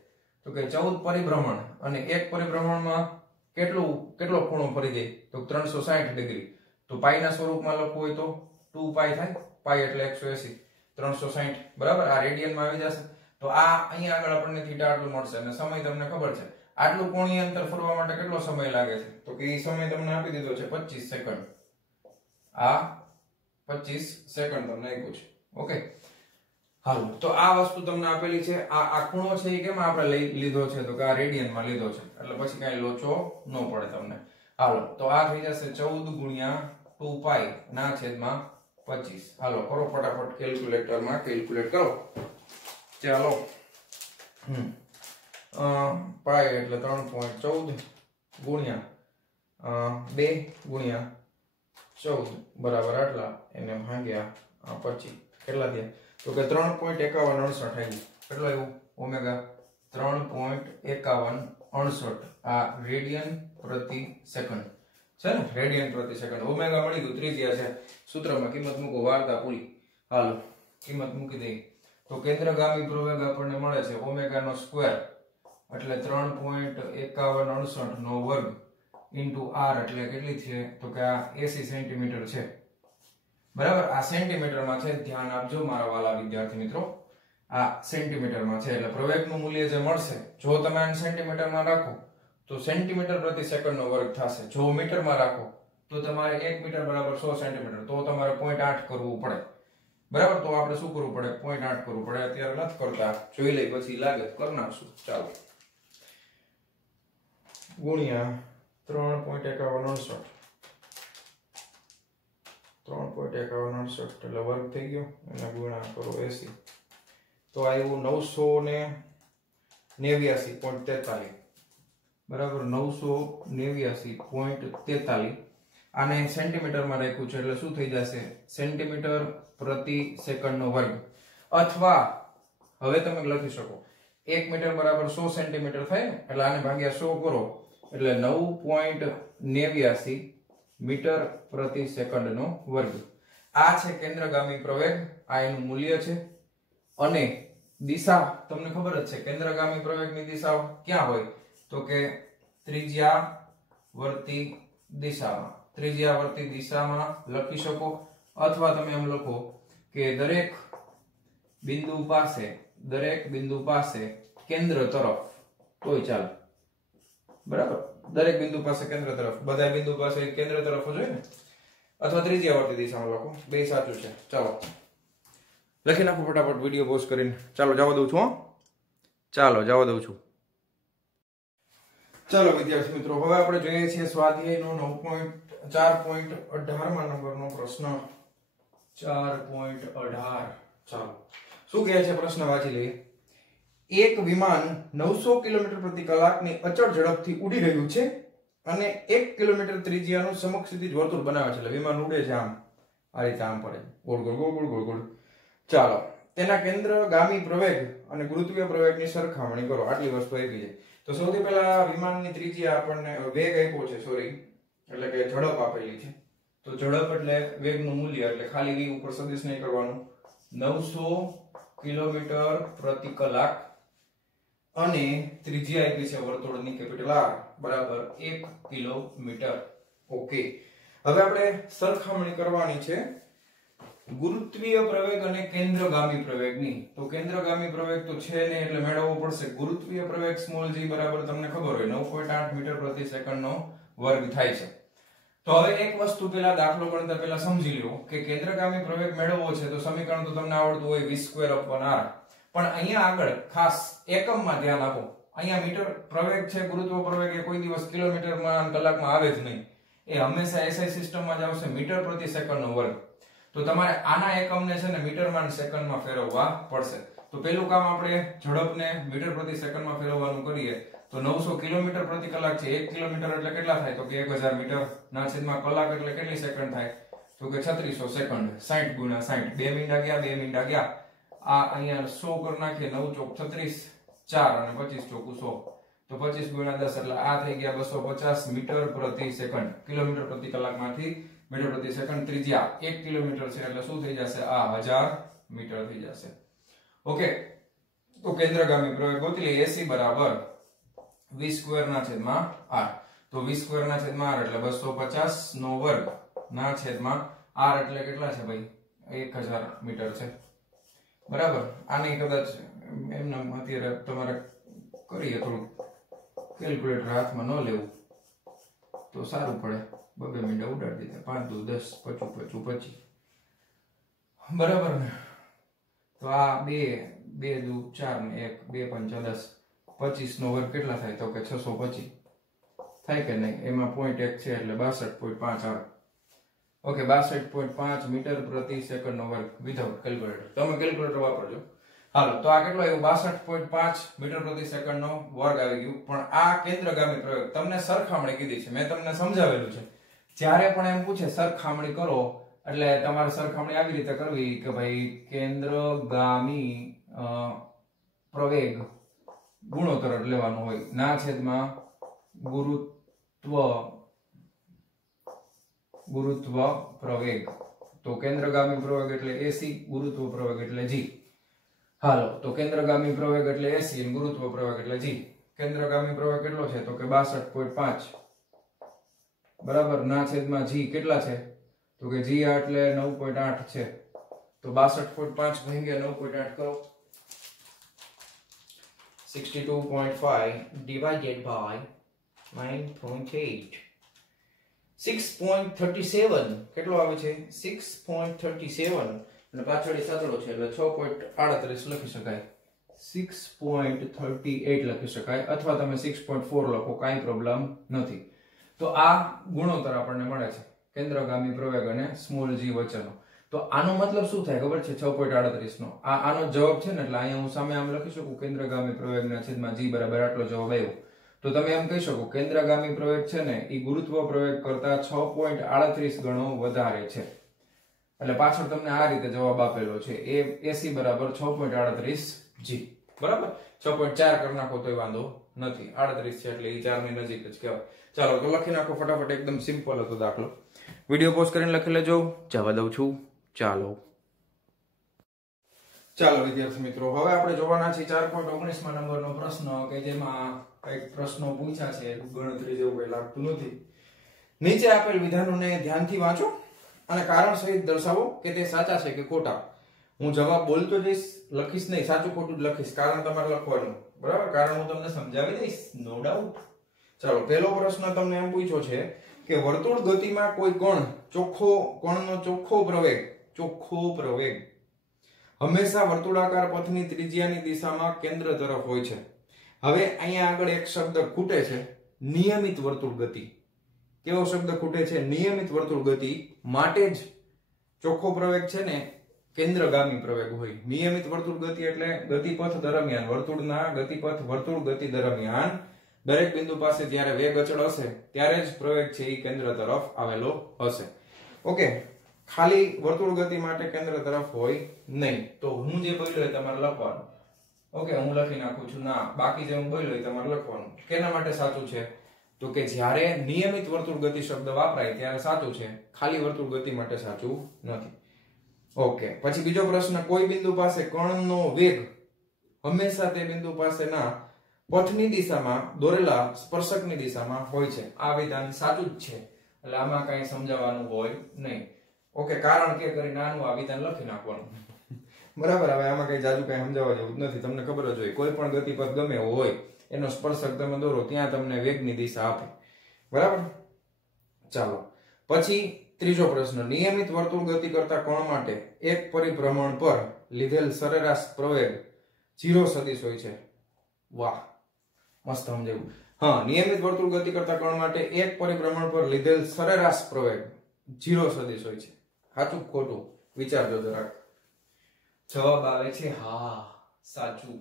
તો કે 14 પરિભ્રમણ અને એક પરિભ્રમણમાં કેટલો ખૂણો ફરી જાય તો 360 ડિગ્રી. તો પાઈ ના સ્વરૂપમાં લખવું હોય તો 2 પાઈ થાય, પાઈ એટલે 180, 360 બરાબર, આ રેડિયનમાં આવી જશે. તો આ અહીંયા આગળ આપણને થીટા આટલું મળશે, અને સમય તમને ખબર છે આટલું કોણીય અંતર ફરવા માટે કેટલો સમય લાગે છે તો કે એ સમય તમને આપી દીધો છે 25 સેકન્ડ. આ 25 સેકન્ડ તમને આપ્યું છે. ઓકે, હાલો તો આ વસ્તુ તમને આપેલી છે આ ખૂણો છે એ કેમ આપણે લીધો છે તો કે આ રેડિયન માં લીધો છે એટલે પછી કઈ લોચો ન પડે તમને હાલો તો આ થઈ જશે 14 ગુણ્યા 2 પાઈ ના છેદમાં 25 હાલો કરો ફટાફટ કેલ્ક્યુલેટર માં કેલ્ક્યુલેટ કરો ચાલો પાઈ એટલે 3.14 ગુણ્યા 2 ગુણ્યા 14 બરાબર આટલા એને ભાગ્યા 25 કેટલા થયા તો કે 3.5168 આવ્યું કેટલો આવ્યું ઓમેગા 3.5168 આ રેડિયન પ્રતિ સેકન્ડ છે ને રેડિયન પ્રતિ સેકન્ડ ઓમેગા મળી ગયું ત્રિજ્યા છે સૂત્રમાં કિંમત મૂકો વાર્તા પૂરી હાલો કિંમત મૂકી દઈએ તો કેન્દ્રગામી પ્રવેગ આપણને મળે છે ઓમેગા નો સ્ક્વેર એટલે 3.5168 નો વર્ગ ઇન્ટુ r એટલે કેટલી છે તો કે આ 80 સેન્ટીમીટર છે બરાબર આ સેન્ટીમીટર માં છે ધ્યાન આપજો મારા વાલા વિદ્યાર્થી મિત્રો આ સેન્ટીમીટર માં છે એટલે પ્રવેગનું મૂલ્ય જે મળશે જો તમે આને સેન્ટીમીટર માં રાખો તો સેન્ટીમીટર પ્રતિ સેકન્ડ નો વર્ગ થશે જો મીટર માં રાખો તો તમારે 1 મીટર બરાબર 100 સેન્ટીમીટર તો તમારે 0.8 કરવું પડે બરાબર તો આપણે શું કરવું પડે 0.8 કરવું પડે અત્યારે નથી કરતા જોઈ લઈ પછી લાગે તો કરી નાખશું ચાલો ગુણ્યા 3.5168 એટલે વર્ગ થઈ ગયો એના ગુણ્યા કરો 80 તો આવ્યું 989.43 બરાબર 989.43 આને સેન્ટીમીટર માં રાખ્યું છે એટલે શું થઈ જશે સેન્ટીમીટર પ્રતિ સેકન્ડ નો વર્ગ અથવા હવે તમે લખી શકો 1 મીટર બરાબર 100 સેન્ટીમીટર થાય ને એટલે આને ભાગ્યા 100 કરો એટલે 9.89 મીટર પ્રતિ સેકન્ડ નો વર્ગ આ છે કેન્દ્રગામી પ્રવેગ આ એનું મૂલ્ય છે અને દિશા તમને ખબર જ છે કેન્દ્રગામી પ્રવેગની દિશા ક્યાં હોય તો કે ત્રિજ્યાવર્તી દિશામાં લખી શકો અથવા તમે એમ લખો કે દરેક બિંદુ પાસે કેન્દ્ર તરફ તોય ચાલે બરાબર દરેક બિંદુ પાસે કેન્દ્ર તરફ બધા બિંદુ પાસે કેન્દ્ર તરફ જ હોય ને અથવા ત્રિજ્યાવર્તી દિશામાં લખો બે સાચું છે ચાલો લખી નાખો ફટાફટ વિડિયો પોઝ કરીને ચાલો જવા દઉં છું ચાલો વિદ્યાર્થી મિત્રો હવે આપણે જોઈએ છીએ સ્વાધ્યાયનો 4.18 માં નંબરનો પ્રશ્ન 4.18 ચાલો શું કહે છે પ્રશ્ન વાંચી લઈએ એક વિમાન 900 કિલોમીટર પ્રતિ કલાકની અચળ ઝડપથી ઉડી રહ્યું છે અને 1 કિલોમીટર ત્રિજ્યાનું સમક્ષિતિજ વર્તુળ બનાવે છે એટલે વિમાન ઉડે છે આમ આ રીતે આમ પડે ગોળ ચાલો તેના કેન્દ્રગામી પ્રવેગ અને ગુરુત્વીય પ્રવેગની સરખામણી કરો આટલી વસ્તુ આપી છે તો સૌથી પહેલા વિમાનની ત્રિજ્યા આપણને વેગ આપ્યો છે એટલે કે ઝડપ આપેલી છે તો ઝડપ એટલે વેગનું મૂલ્ય એટલે ખાલી v ઉપર સદિશ નહીં કરવાનું 900 કિલોમીટર પ્રતિ કલાક અને ત્રિજ્યા આપી છે વર્તુળની કેપિટલ R બરાબર 1 કિલોમીટર ઓકે હવે આપણે સરખામણી કરવાની છે ગુરુત્વીય પ્રવેગ અને કેન્દ્રગામી પ્રવેગની તો કેન્દ્રગામી પ્રવેગ તો છે ને એટલે મેળવવો પડશે ગુરુત્વીય પ્રવેગ સ્મોલ g બરાબર તમને ખબર હોય 9.8 મીટર પ્રતિ સેકન્ડ નો વર્ગ થાય છે તો હવે એક વસ્તુ પહેલા દાખલો ગણતા પહેલા સમજી લો કે કેન્દ્રગામી પ્રવેગ મેળવવો છે તો સમીકરણ તો તમને આવડતું હોય v²/r પણ અહીંયા આગળ ખાસ એકમમાં ધ્યાન આપો અહીંયા મીટર પ્રવેગ છે ગુરુત્વ પ્રવેગ એ કોઈ દિવસ કિલોમીટરમાં કલાકમાં આવે જ નહીં એ હંમેશા SI સિસ્ટમમાં જ આવશે મીટર પ્રતિ સેકન્ડ નો વર્ગ તો તમારે આના એકમને છે ને મીટરમાં સેકન્ડમાં ફેરવવા પડશે તો પહેલું કામ આપણે ઝડપને મીટર પ્રતિ સેકન્ડમાં ફેરવવાનું કરીએ તો 900 કિલોમીટર પ્રતિ કલાક છે 1 કિલોમીટર એટલે કેટલા થાય તો કે 1000 મીટર ના છેદમાં કલાક એટલે કેટલી સેકન્ડ થાય તો કે 3600 સેકન્ડ 60 ગુણ્યા 60 2 મિનિટ ગયા આ અહીંયા 100 કરી નાખીએ 9 ચોક 36 4 અને 25 ચોક 100 તો 25 ગુણ્યા 10 એટલે આ થઈ ગયા 250 મીટર પ્રતિ સેકન્ડ કિલોમીટર પ્રતિ કલાકમાંથી મીટર પ્રતિ સેકન્ડ ત્રિજ્યા 1 કિલોમીટર છે એટલે શું થઈ જશે આ 1000 મીટર થઈ જશે ઓકે તો કેન્દ્રગામી પ્રવેગ ગોતી લઈએ AC બરાબર v²/r તો v²/r એટલે 250 નો વર્ગ ના છેદમાં r એટલે કેટલા છે ભાઈ 1000 મીટર છે બરાબર આને કદાચ એમને અત્યારે તમારે કરીએ થોડું કેલ્ક્યુલેટર હાથમાં ન લેવું તો સારું પડે 2 મિનિટ ઉડાડી દીધા 5 2 10 25 બરાબર ને તો તો આ 2 2 દુ 4 ને 1 2 5 10 25 નો વર્ગ કેટલા થાય તો કે 625 થાય કે નહીં? એમાં પોઈન્ટ 1 છે એટલે 62.5 આવે. ઓકે 62.5 મીટર પ્રતિ સેકન્ડ નો વર્ગ વિધાઉટ કેલ્ક્યુલેટર. તમે કેલ્ક્યુલેટર વાપરજો. હાલો તો આ કેટલો આવ્યો? 62.5 મીટર પ્રતિ સેકન્ડ નો વર્ગ આવી ગયું. પણ આ કેન્દ્રગામી પ્રયોગ તમને સરખામણી કીધી છે, મેં તમને સમજાવેલું છે. જ્યારે પણ એમ પૂછે સરખામણી કરો એટલે તમારે સરખામણી આવી રીતે કરવી કે ભાઈ કેન્દ્રગામી પ્રવેગ ગુણોત્તર લેવાનું હોય ના છેદમાં ગુરુત્વ પ્રવેગ. તો કેન્દ્રગામી પ્રવેગ એટલે AC, ગુરુત્વ પ્રવેગ એટલે G. હાલો તો કેન્દ્રગામી પ્રવેગ એટલે AC અને ગુરુત્વ પ્રવેગ એટલે G. કેન્દ્રગામી પ્રવેગ કેટલો છે તો કે 62.5 બરાબર ના છેદમાં G કેટલા છે તો કે G એટલે 9.8 છે. તો 62.5 ભાગ્યા 9.8 કરો 62.5 divided by 9.8 6.37 કેટલો આવે છે 6.37 અને પાછળ સાતડો છે એટલે 6.38 લખી શકાય 6.38 લખી શકાય અથવા તમે 6.4 લખો કાઈ પ્રોબ્લેમ નથી. તો આ ગુણોત્તર આપણને મળે છે કેન્દ્રગામી પ્રવેગ અને સ્મોલ g વચ્ચેનો. તો આનો મતલબ શું થાય ખબર છે 6.38 નો આનો જવાબ છે ને એટલે અહીંયા હું સામે આમ લખી શકું કેન્દ્રગામી પ્રવેગના છેદમાં g બરાબર આટલો જવાબ આવ્યો. તો તમે એમ કહી શકો કેન્દ્રગામી પ્રવેગ છે ને એ ગુરુત્વ પ્રવેગ કરતા 6.38 ગણો વધારે છે. એટલે પાછળ તમને આ રીતે જવાબ આપેલો છે AC બરાબર 6.38 g બરાબર. 6.4 કરી નાખો તોય વાંધો નથી, 38 છે એટલે એ 4 ની નજીક જ કહેવાય. ચાલો તો લખી નાખો ફટાફટ, એકદમ સિમ્પલ હતો દાખલો. વિડિયો પોઝ કરીને લખી લેજો, જવા દઉં છું. ચાલો વિદ્યાર્થી મિત્રો, હવે આપણે જોવાના છે 4.19 નંબરનો પ્રશ્ન કે જેમાં કઈક પ્રશ્નો પૂછ્યા છે, ગણતરી જેવું કઈ લાગતું નથી. નીચે આપેલ વિધાનોને ધ્યાનથી વાંચો અને કારણ સહિત દર્શાવો કે તે સાચા છે કે ખોટા. હું જવાબ બોલતો જઈશ, લખીશ નહીં, સાચું ખોટું જ લખીશ. કારણ તમારે લખવાનું બરાબર, કારણ હું તમને સમજાવી દઈશ, નો ડાઉટ. ચાલો પહેલો પ્રશ્ન તમને એમ પૂછ્યો છે કે વર્તુળ ગતિમાં કોઈ કણનો ચોખ્ખો પ્રવેગ હંમેશા વર્તુળાકાર પથની ત્રિજ્યાની દિશામાં કેન્દ્ર તરફ હોય છે. હવે અહીંયા આગળ એક શબ્દ ખૂટે છે, નિયમિત વર્તુળ ગતિ. કેવો શબ્દ ખૂટે છે? નિયમિત વર્તુળ ગતિ. માટે જ ચોખ્ખો પ્રવેગ છે ને કેન્દ્રગામી પ્રવેગ હોય. નિયમિત વર્તુળ ગતિ એટલે ગતિપથ દરમિયાન વર્તુળ ગતિ દરમિયાન દરેક બિંદુ પાસે જ્યારે વેગ અચળ હશે ત્યારે જ પ્રવેગ છે એ કેન્દ્ર તરફ આવેલો હશે. ઓકે, ખાલી વર્તુળ ગતિ માટે કેન્દ્ર તરફ હોય નહીં. તો હું જે બોલ્યો એ તમારે લખવાનું. ઓકે, હું લખી નાખું છું ના, બાકી જે હું બોલ્યો એ તમારે લખવાનું. કેના માટે સાચું છે તો કે જ્યારે નિયમિત વર્તુળ ગતિ શબ્દ વાપરાય ત્યારે સાચું છે, ખાલી વર્તુળ ગતિ માટે સાચું નથી. ઓકે, પછી બીજો પ્રશ્ન, કોઈ બિંદુ પાસે કણનો વેગ હંમેશા તે બિંદુ પાસેના પથની દિશામાં દોરેલા સ્પર્શકની દિશામાં હોય છે. આ વિધાન સાચું જ છે એટલે આમાં કઈ સમજાવવાનું હોય નહીં. ઓકે, કારણ કે કરી નાનું આ વિધાન લખી નાખવાનું બરાબર. હવે આમાં કઈ જાજુ કઈ સમજાવવા જેવું નથી, તમને ખબર જ હોય કોઈ પણ ગતિપથ ગમે એવો હોય એનો સ્પર્શક તમે દોરો ત્યાં તમને વેગની દિશા આપે બરાબર. ચાલો પછી ત્રીજો પ્રશ્ન, નિયમિત વર્તુળ ગતિ કરતા કણ માટે એક પરિભ્રમણ પર લીધેલ સરેરાશ પ્રવેગ 0 સદિશ હોય છે. વાહ, મસ્ત સમજાયું. હા, નિયમિત વર્તુળ ગતિ કરતા કણ માટે એક પરિભ્રમણ પર લીધેલ સરેરાશ પ્રવેગ 0 સદિશ હોય છે. સાચું ખોટું વિચારજો જરાક. જવાબ આવે છે હા, સાચું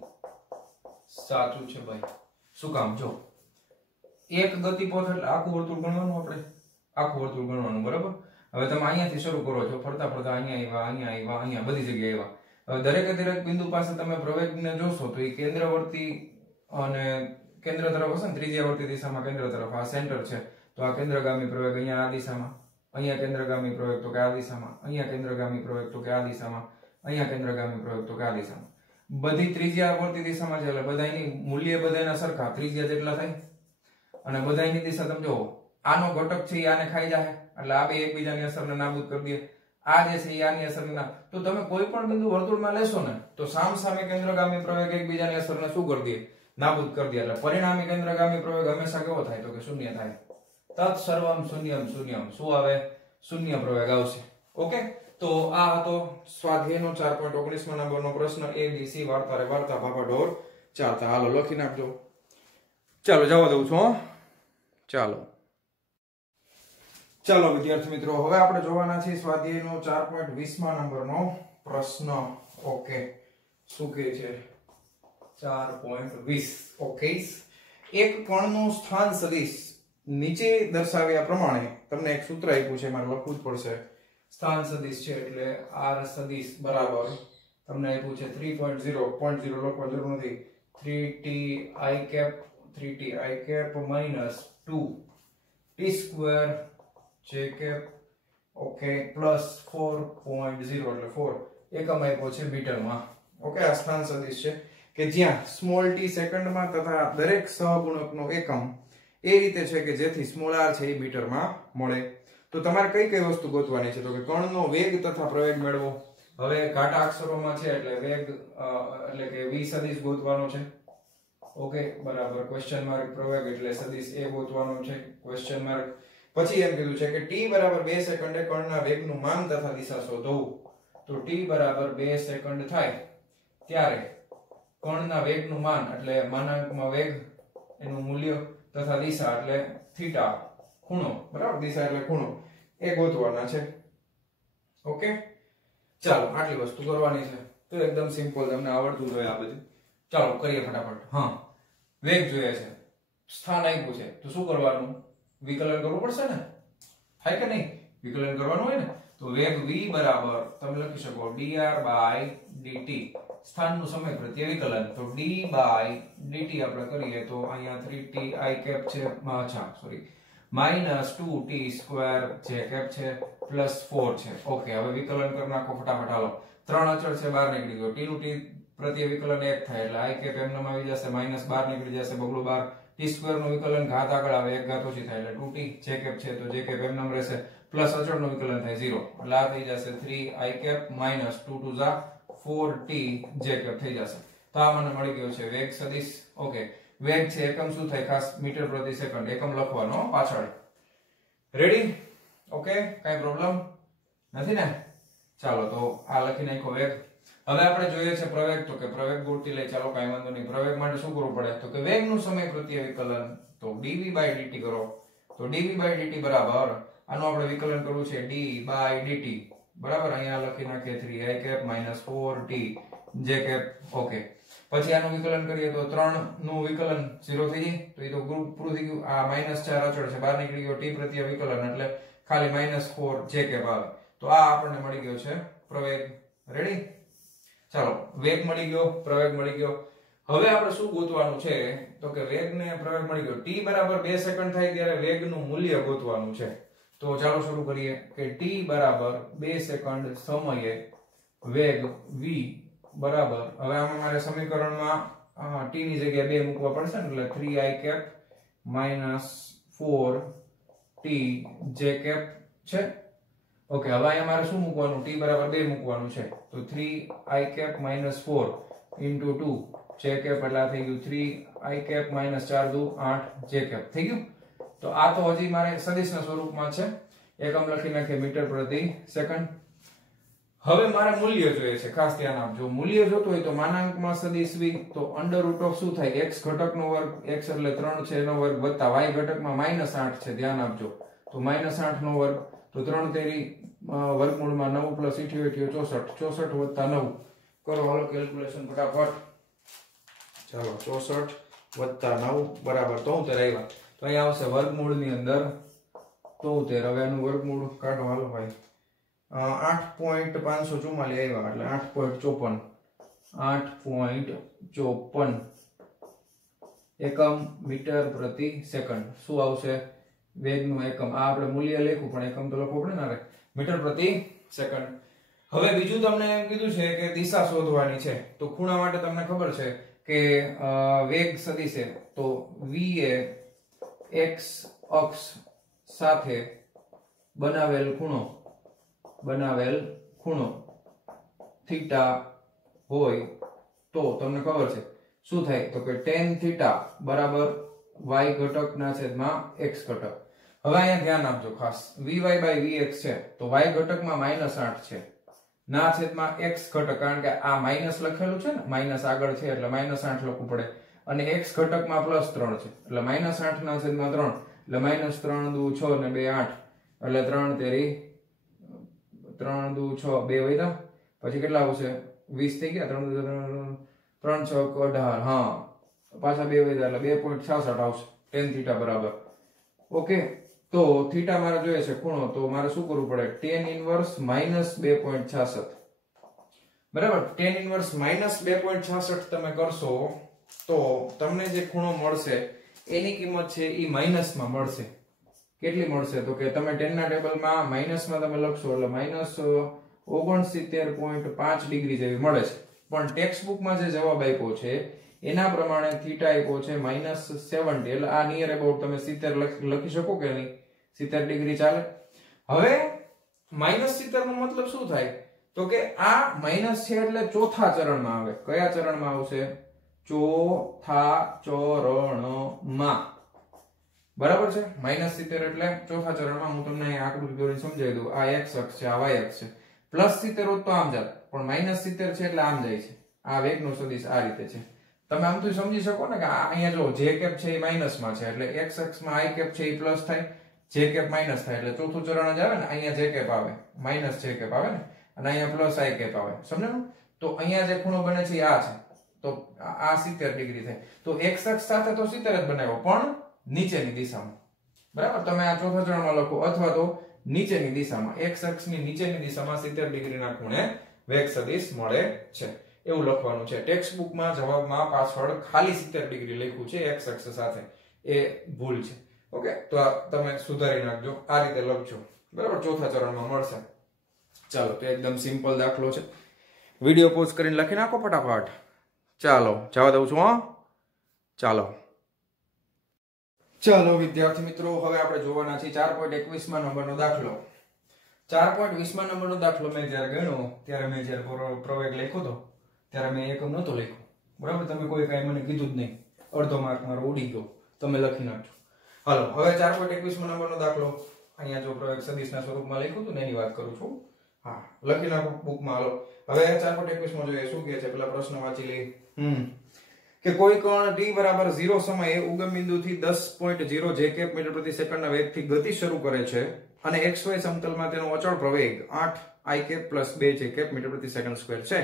છે ભાઈ. શું કામ? જો એક ગતિપથ એટલે આખું વર્તુળ ગણવાનું, આપણે આખું વર્તુળ ગણવાનું બરાબર. હવે તમે અહીંયાથી શરૂ કરો છો, ફરતા ફરતા અહીંયા બધી જગ્યાએ આવ્યા. હવે દરેક બિંદુ પાસે તમે પ્રવેગને જોશો તો એ કેન્દ્રવર્તી અને કેન્દ્ર તરફ હશે ને, ત્રિજ્યાવર્તી દિશામાં કેન્દ્ર તરફ. આ સેન્ટર છે તો આ કેન્દ્રગામી પ્રવેગ અહીંયા આ દિશામાં, અહીંયા કેન્દ્રગામી પ્રવેગ તો કે આ દિશામાં, અહીંયા કેન્દ્રગામી પ્રવેગ તો કે આ દિશામાં, અહીંયા કેન્દ્રગામી પ્રવેગ તો કે આ દિશામાં. બધી ત્રિજ્યાવર્તી દિશામાં છે એટલે બધાની મૂલ્ય બધાના સરખા, ત્રિજ્યા જેટલા થાય અને બધાની દિશા તમે જોવો. આનો ઘટક છે એ આને ખાઈ જાય એટલે આ બે એકબીજાની અસરને નાબૂદ કરી દે. આ જે છે એ આની અસરને તો તમે કોઈ પણ બિંદુ વર્તુળમાં લેશો ને તો સામે કેન્દ્રગામી પ્રવેગ એકબીજાની અસરને શું કરી દે? નાબૂદ કરી દે. એટલે પરિણામી કેન્દ્રગામી પ્રવેગ હંમેશા કેવો થાય તો કે શૂન્ય થાય. તત્ સર્વમ શૂન્યમ શૂન્યમ. શું આવે? શૂન્ય પ્રવેગ આવશે. ઓકે, તો આ હતો સ્વાધ્યાયનો 4.19 નંબરનો પ્રશ્ન ABC વાર્તા રે વાર્તા ભાભા ઢોર ચાલતા. હાલો લખી નાખજો. ચાલો જવા દઉં છું. ચાલો ચાલો વિદ્યાર્થી મિત્રો, હવે આપણે જોવાના છે સ્વાધ્યાયનો 4.20 નંબરનો પ્રશ્ન. ઓકે, શું કહે છે 4.20? ઓકે, એક કણનું સ્થાન સદિશ નીચે દર્શાવ્યા પ્રમાણે તમને એક સૂત્ર આપ્યું છે, મારે લખવું જ પડશે. સ્થાન સદિશ છે એટલે r સદિશ બરાબર તમને આપ્યું છે 3.0 લખવા જરૂર નથી, 3t i cap 2t square j cap okay plus 4.0 એટલે 4 એકમ આપ્યો છે મીટરમાં. ઓકે, આ સ્થાન સદિશ છે કે જ્યાં સ્મોલ t સેકન્ડમાં તથા દરેક સહગુણકનો એકમ એ રીતે છે કે જેથી સ્મોલ r છે એ મીટરમાં મળે. તો તમારે કઈ કઈ વસ્તુ ગોતવાની છે? તો કે કણનો વેગ તથા પ્રવેગ મેળવો. હવે ઘાટા અક્ષરોમાં છે એટલે વેગ એટલે કે v સદિશ ગોતવાનો છે. ઓકે બરાબર, ક્વેશ્ચન માર્ક પ્રવેગ એટલે સદિશ એ ગોતવાનો છે ક્વેશ્ચન માર્ક. પછી એમ કીધું છે કે t બરાબર 2 સેકન્ડે કણના વેગનું માન તથા દિશા શોધો. તો t બરાબર 2 સેકન્ડ થાય ત્યારે કણના વેગનું માન એટલે માનાંકમાં વેગ એનું મૂલ્ય તથા દિશા એટલે થીટા ખૂણો, બરાબર, દિશા એટલે ખૂણો એ ગોતવાના છે. ઓકે ચાલો આટલી વસ્તુ કરવાની છે. તો એકદમ સિમ્પલ, તમને આવડતું જોઈએ આ બધું. ચાલો કરીએ ફટાફટ. હા, વેગ જોઈએ છે, સ્થાન આપ્યું છે, તો શું કરવાનું? વિકલન કરવું પડશે ને, થાય કે નહીં? વિકલન કરવાનું હોય ને, તો વેગ v બરાબર તમે લખી શકો dr by dt, સ્થાનનું સમય પ્રત્યે વિકલન. તો d by dt આપણે કરીએ તો અહીંયા 3t i cap છે, અચ્છા sorry, -2t square j cap છે પ્લસ 4 છે. ઓકે, હવે વિકલન કરી નાખો ફટાફટ. હાલો, ત્રણ અચળ છે, બહાર નીકળી ગયો. t નું t પ્રત્યે વિકલન 1 થાય એટલે i cap એમનેમ આવી જશે, માઈનસ બહાર નીકળી જશે, બગડો 12. t સ્ક્વેર નું વિકલન ઘાત આગળ આવે, એક ઘાત ઓછી થાય એટલે 2t j cap છે તો j cap એમનેમ રહેશે, પ્લસ અચળ નું વિકલન થાય 0 એટલે આ થઈ જશે 3i cap minus 2 to the 4t j cap થઈ જશે. તો આ મને મળી ગયો છે વેગ સદિશ. ઓકે, વેગ છે એકમ શું થાય ખાસ? મીટર પ્રતિ સેકન્ડ, એકમ લખવાનો પાછળ. રેડી? ઓકે, કઈ પ્રોબ્લેમ નથી ને? ચાલો તો આ લખી નાખો વેગ. હવે આપણે જોઈએ છે પ્રવેગ. તો કે પ્રવેગ ગોતી લઈ. ચાલો કઈ વાંધો નહીં. પ્રવેગ માટે શું કરવું પડે? તો કે વેગનું સમય પ્રત્યે વિકલન. તો dv by dt કરો. તો dv by dt બરાબર આનું આપણે વિકલન કરવું છે d by dt બરાબર, અહીંયા લખી નાખીએ 3i cap minus 4t j cap. Okay, પછી આનું વિકલન કરીએ તો 3 નું વિકલન 0 થઈ જાય, તો એ તો ગ્રુપ પૂરું થઈ ગયું. આ -4 અચળ છે, બહાર નીકળી ગયો, t પ્રત્યે વિકલન એટલે ખાલી -4 j cap આવે. તો આ આપણને મળી ગયો છે પ્રવેગ. રેડી? ચાલો, વેગ મળી ગયો, પ્રવેગ મળી ગયો. હવે આપણે શું ગોતવાનું છે? તો કે વેગ ને પ્રવેગ મળી ગયો. t બરાબર 2 સેકન્ડ થાય ત્યારે વેગનું મૂલ્ય ગોતવાનું છે. તો ચાલો શરૂ કરીએ કે t બરાબર 2 સેકન્ડ સમયે વેગ v બરાબર, હવે આમાં મારે સમીકરણમાં t ની જગ્યાએ 2 મૂકવા પડશે ને, એટલે 3i cap minus 4t j cap છે. ઓકે, હવે અહીંયા મારે શું મૂકવાનું? t બરાબર 2 મૂકવાનું છે, તો 3i cap minus 4 into 2 j cap એટલે આ થઈ ગયું 3i cap minus 4 દુ 8 j cap થઈ ગયું. તો આ તો હજી મારે સદિશના સ્વરૂપમાં છે, એકમ લખી નાખીએ મીટર પ્રતિ સેકન્ડ. હવે મારે મૂલ્ય જોઈએ છે, ખાસ ધ્યાન આપજો. મૂલ્ય જોતું હોય તો માનાંકમાં સદિશ v, તો અંડર રૂટ ઓફ શું થાય? x ઘટકનો વર્ગ, x એટલે 3 છે એનો વર્ગ વત્તા y ઘટકમાં -8 છે, ધ્યાન આપજો. તો -8 નો વર્ગ, તો 3 તેરી વર્ગમૂળમાં 9 પ્લસ 88 64 વત્તા 9 કરો. હાલો કેલ્ક્યુલેશન ફટાફટ. ચાલો 64 વત્તા 9 બરાબર 73 આવ્યા. તો અહીંયા આવશે વર્ગમૂળની અંદર 73. હવે આનું વર્ગમૂળ કાઢો. હાલો ભાઈ, 8.544 આવ્યા એટલે 8.54 એકમ મીટર પ્રતિ સેકન્ડ. શું આવશે? વેગનું એકમ. આ આપણે મૂલ્ય લખ્યું પણ એકમ તો લખવું પડે ને, મીટર પ્રતિ સેકન્ડ. હવે બીજું તમને એમ કીધું છે કે દિશા શોધવાની છે. તો ખૂણા માટે તમને ખબર છે કે વેગ સદિશ છે, તો v એ x અક્ષ સાથે બનાવેલ ખૂણો થીટા હોય તો તમને ખબર છે શું થાય? તો કે tan થીટા બરાબર y ઘટકના છેદમાં x ઘટક. હવે અહીંયા ધ્યાન આપજો ખાસ, vy/vx છે તો y ઘટકમાં -8 છે, ના છેદમાં x ઘટક, કારણ કે આ માઈનસ લખેલું છે ને, માઈનસ આગળ છે એટલે -8 લખવું પડે, અને x ઘટકમાં +3 છે એટલે -8 ના છેદમાં 3 એટલે -3 દુ 6 ને 2 8 એટલે 3 તેરી 3 દુ 6 2 વધ્યા, પછી કેટલા આવશે 20 થઈ ગયા, 3 6 18, હા પાછા 2 વધ્યા એટલે 2.66 આવશે tan θ બરાબર. ઓકે, તો થીટા મારે જોઈએ છે ખૂણો, તો મારે શું કરવું પડે, tan ઇન્વર્સ -2.66 બરાબર. tan ઇન્વર્સ -2.66 તમે કરશો તો તમને જે ખૂણો મળશે એની કિંમત છે એ માઈનસમાં મળશે. કેટલી મળશે તો કે તમે 10 ના ટેબલમાં માઈનસમાં તમે લખશો એટલે -69.5 ડિગ્રી જેવી મળે છે, પણ ટેક્સ્ટ બુકમાં જે જવાબ આપ્યો છે એના પ્રમાણે થીટા આપ્યો છે -70, એટલે આ નિયર અબાઉટ તમે 70 લખી શકો કે નહીં, 70 ડિગ્રી ચાલે. હવે -70 નો મતલબ શું થાય તો કે આ માઈનસ છે એટલે ચોથા ચરણમાં આવે. કયા ચરણમાં આવશે? ચોથા ચરણમાં, બરાબર છે. -70 એટલે ચોથા ચરણમાં. હું તમને અહીં આકૃતિ દોરીને સમજાવી દઉં. આ x અક્ષ છે, આ y અક્ષ છે. +70 હોત તો આમ જાત, પણ -70 છે એટલે આમ જાય છે. આ વેગનો સદિશ આ રીતે છે. તમે આમ તો સમજી શકો ને કે અહીંયા જો જે કેપ છે એ માઈનસમાં છે એટલે x અક્ષમાં i કેપ છે એ પ્લસ થાય, જે કેપ માઈનસ થાય એટલે ચોથું ચરણ જ આવે ને. અહીંયા જે કેપ આવે માઈનસ જે કેપ આવે ને, અને અહીંયા પ્લસ i કેપ આવે. સમજાયું? તો અહીંયા જે ખૂણો બને છે આ છે, તો આ 70 ડિગ્રી થાય. તો x અક્ષ સાથે તો 70 જ બનાવ્યો, પણ નીચેની દિશામાં. બરાબર, તમે આ ચોથા ચરણમાં લખો અથવા તો નીચેની દિશામાં, x અક્ષની નીચેની દિશામાં 70 ડિગ્રીના ખૂણે વેગ સદિશ મળે છે, એવું લખવાનું છે. ટેક્સ્ટ બુકમાં જવાબમાં પાછળ ખાલી 70 ડિગ્રી લખ્યું છે x અક્ષ સાથે, એ ભૂલ છે. ઓકે, તો આ તમે સુધારી નાખજો, આ રીતે લખજો. બરાબર, ચોથા ચરણમાં મળશે. ચાલો, તો એકદમ સિમ્પલ દાખલો છે. વિડિયો પોઝ કરીને લખી નાખો ફટાફટ. ચાલો, જવા દઉં છું. હા, ચાલો વિદ્યાર્થી મિત્રો, હવે આપણે જોવાના છીએ 4.21 નંબરનો દાખલો. 4.20 નંબરનો દાખલો મેં જ્યારે ગણ્યો ત્યારે મેં જ્યારે પ્રવેગ લખ્યો હતો ત્યારે મેં એકમ નહોતો લખ્યો. બરાબર, તમે કોઈ કાંઈ મને કીધું જ નહીં, અડધો માર્ક મારો ઉડી ગયો, તમે લખી નાખજો. હાલો, હવે 4.21 નંબરનો દાખલો અહીંયા જો પ્રવેગ સદિશના સ્વરૂપમાં લખ્યું હતું ને એની વાત કરું છું. હા, લખી નાખો બુકમાં. હાલો, હવે 4.21 માં જોઈએ શું કહે છે, પેલા પ્રશ્ન વાંચી લઈએ. કે કોઈ કણ t બરાબર 0 સમયે ઉગમ બિંદુથી 10.0 જેકેપ મીટર પ્રતિ સેકન્ડના વેગથી ગતિ શરૂ કરે છે અને xy સમતલમાં તેનો અચળ પ્રવેગ 8 i કેપ + 2 જેકેપ મીટર પ્રતિ સેકન્ડ સ્ક્વેર છે.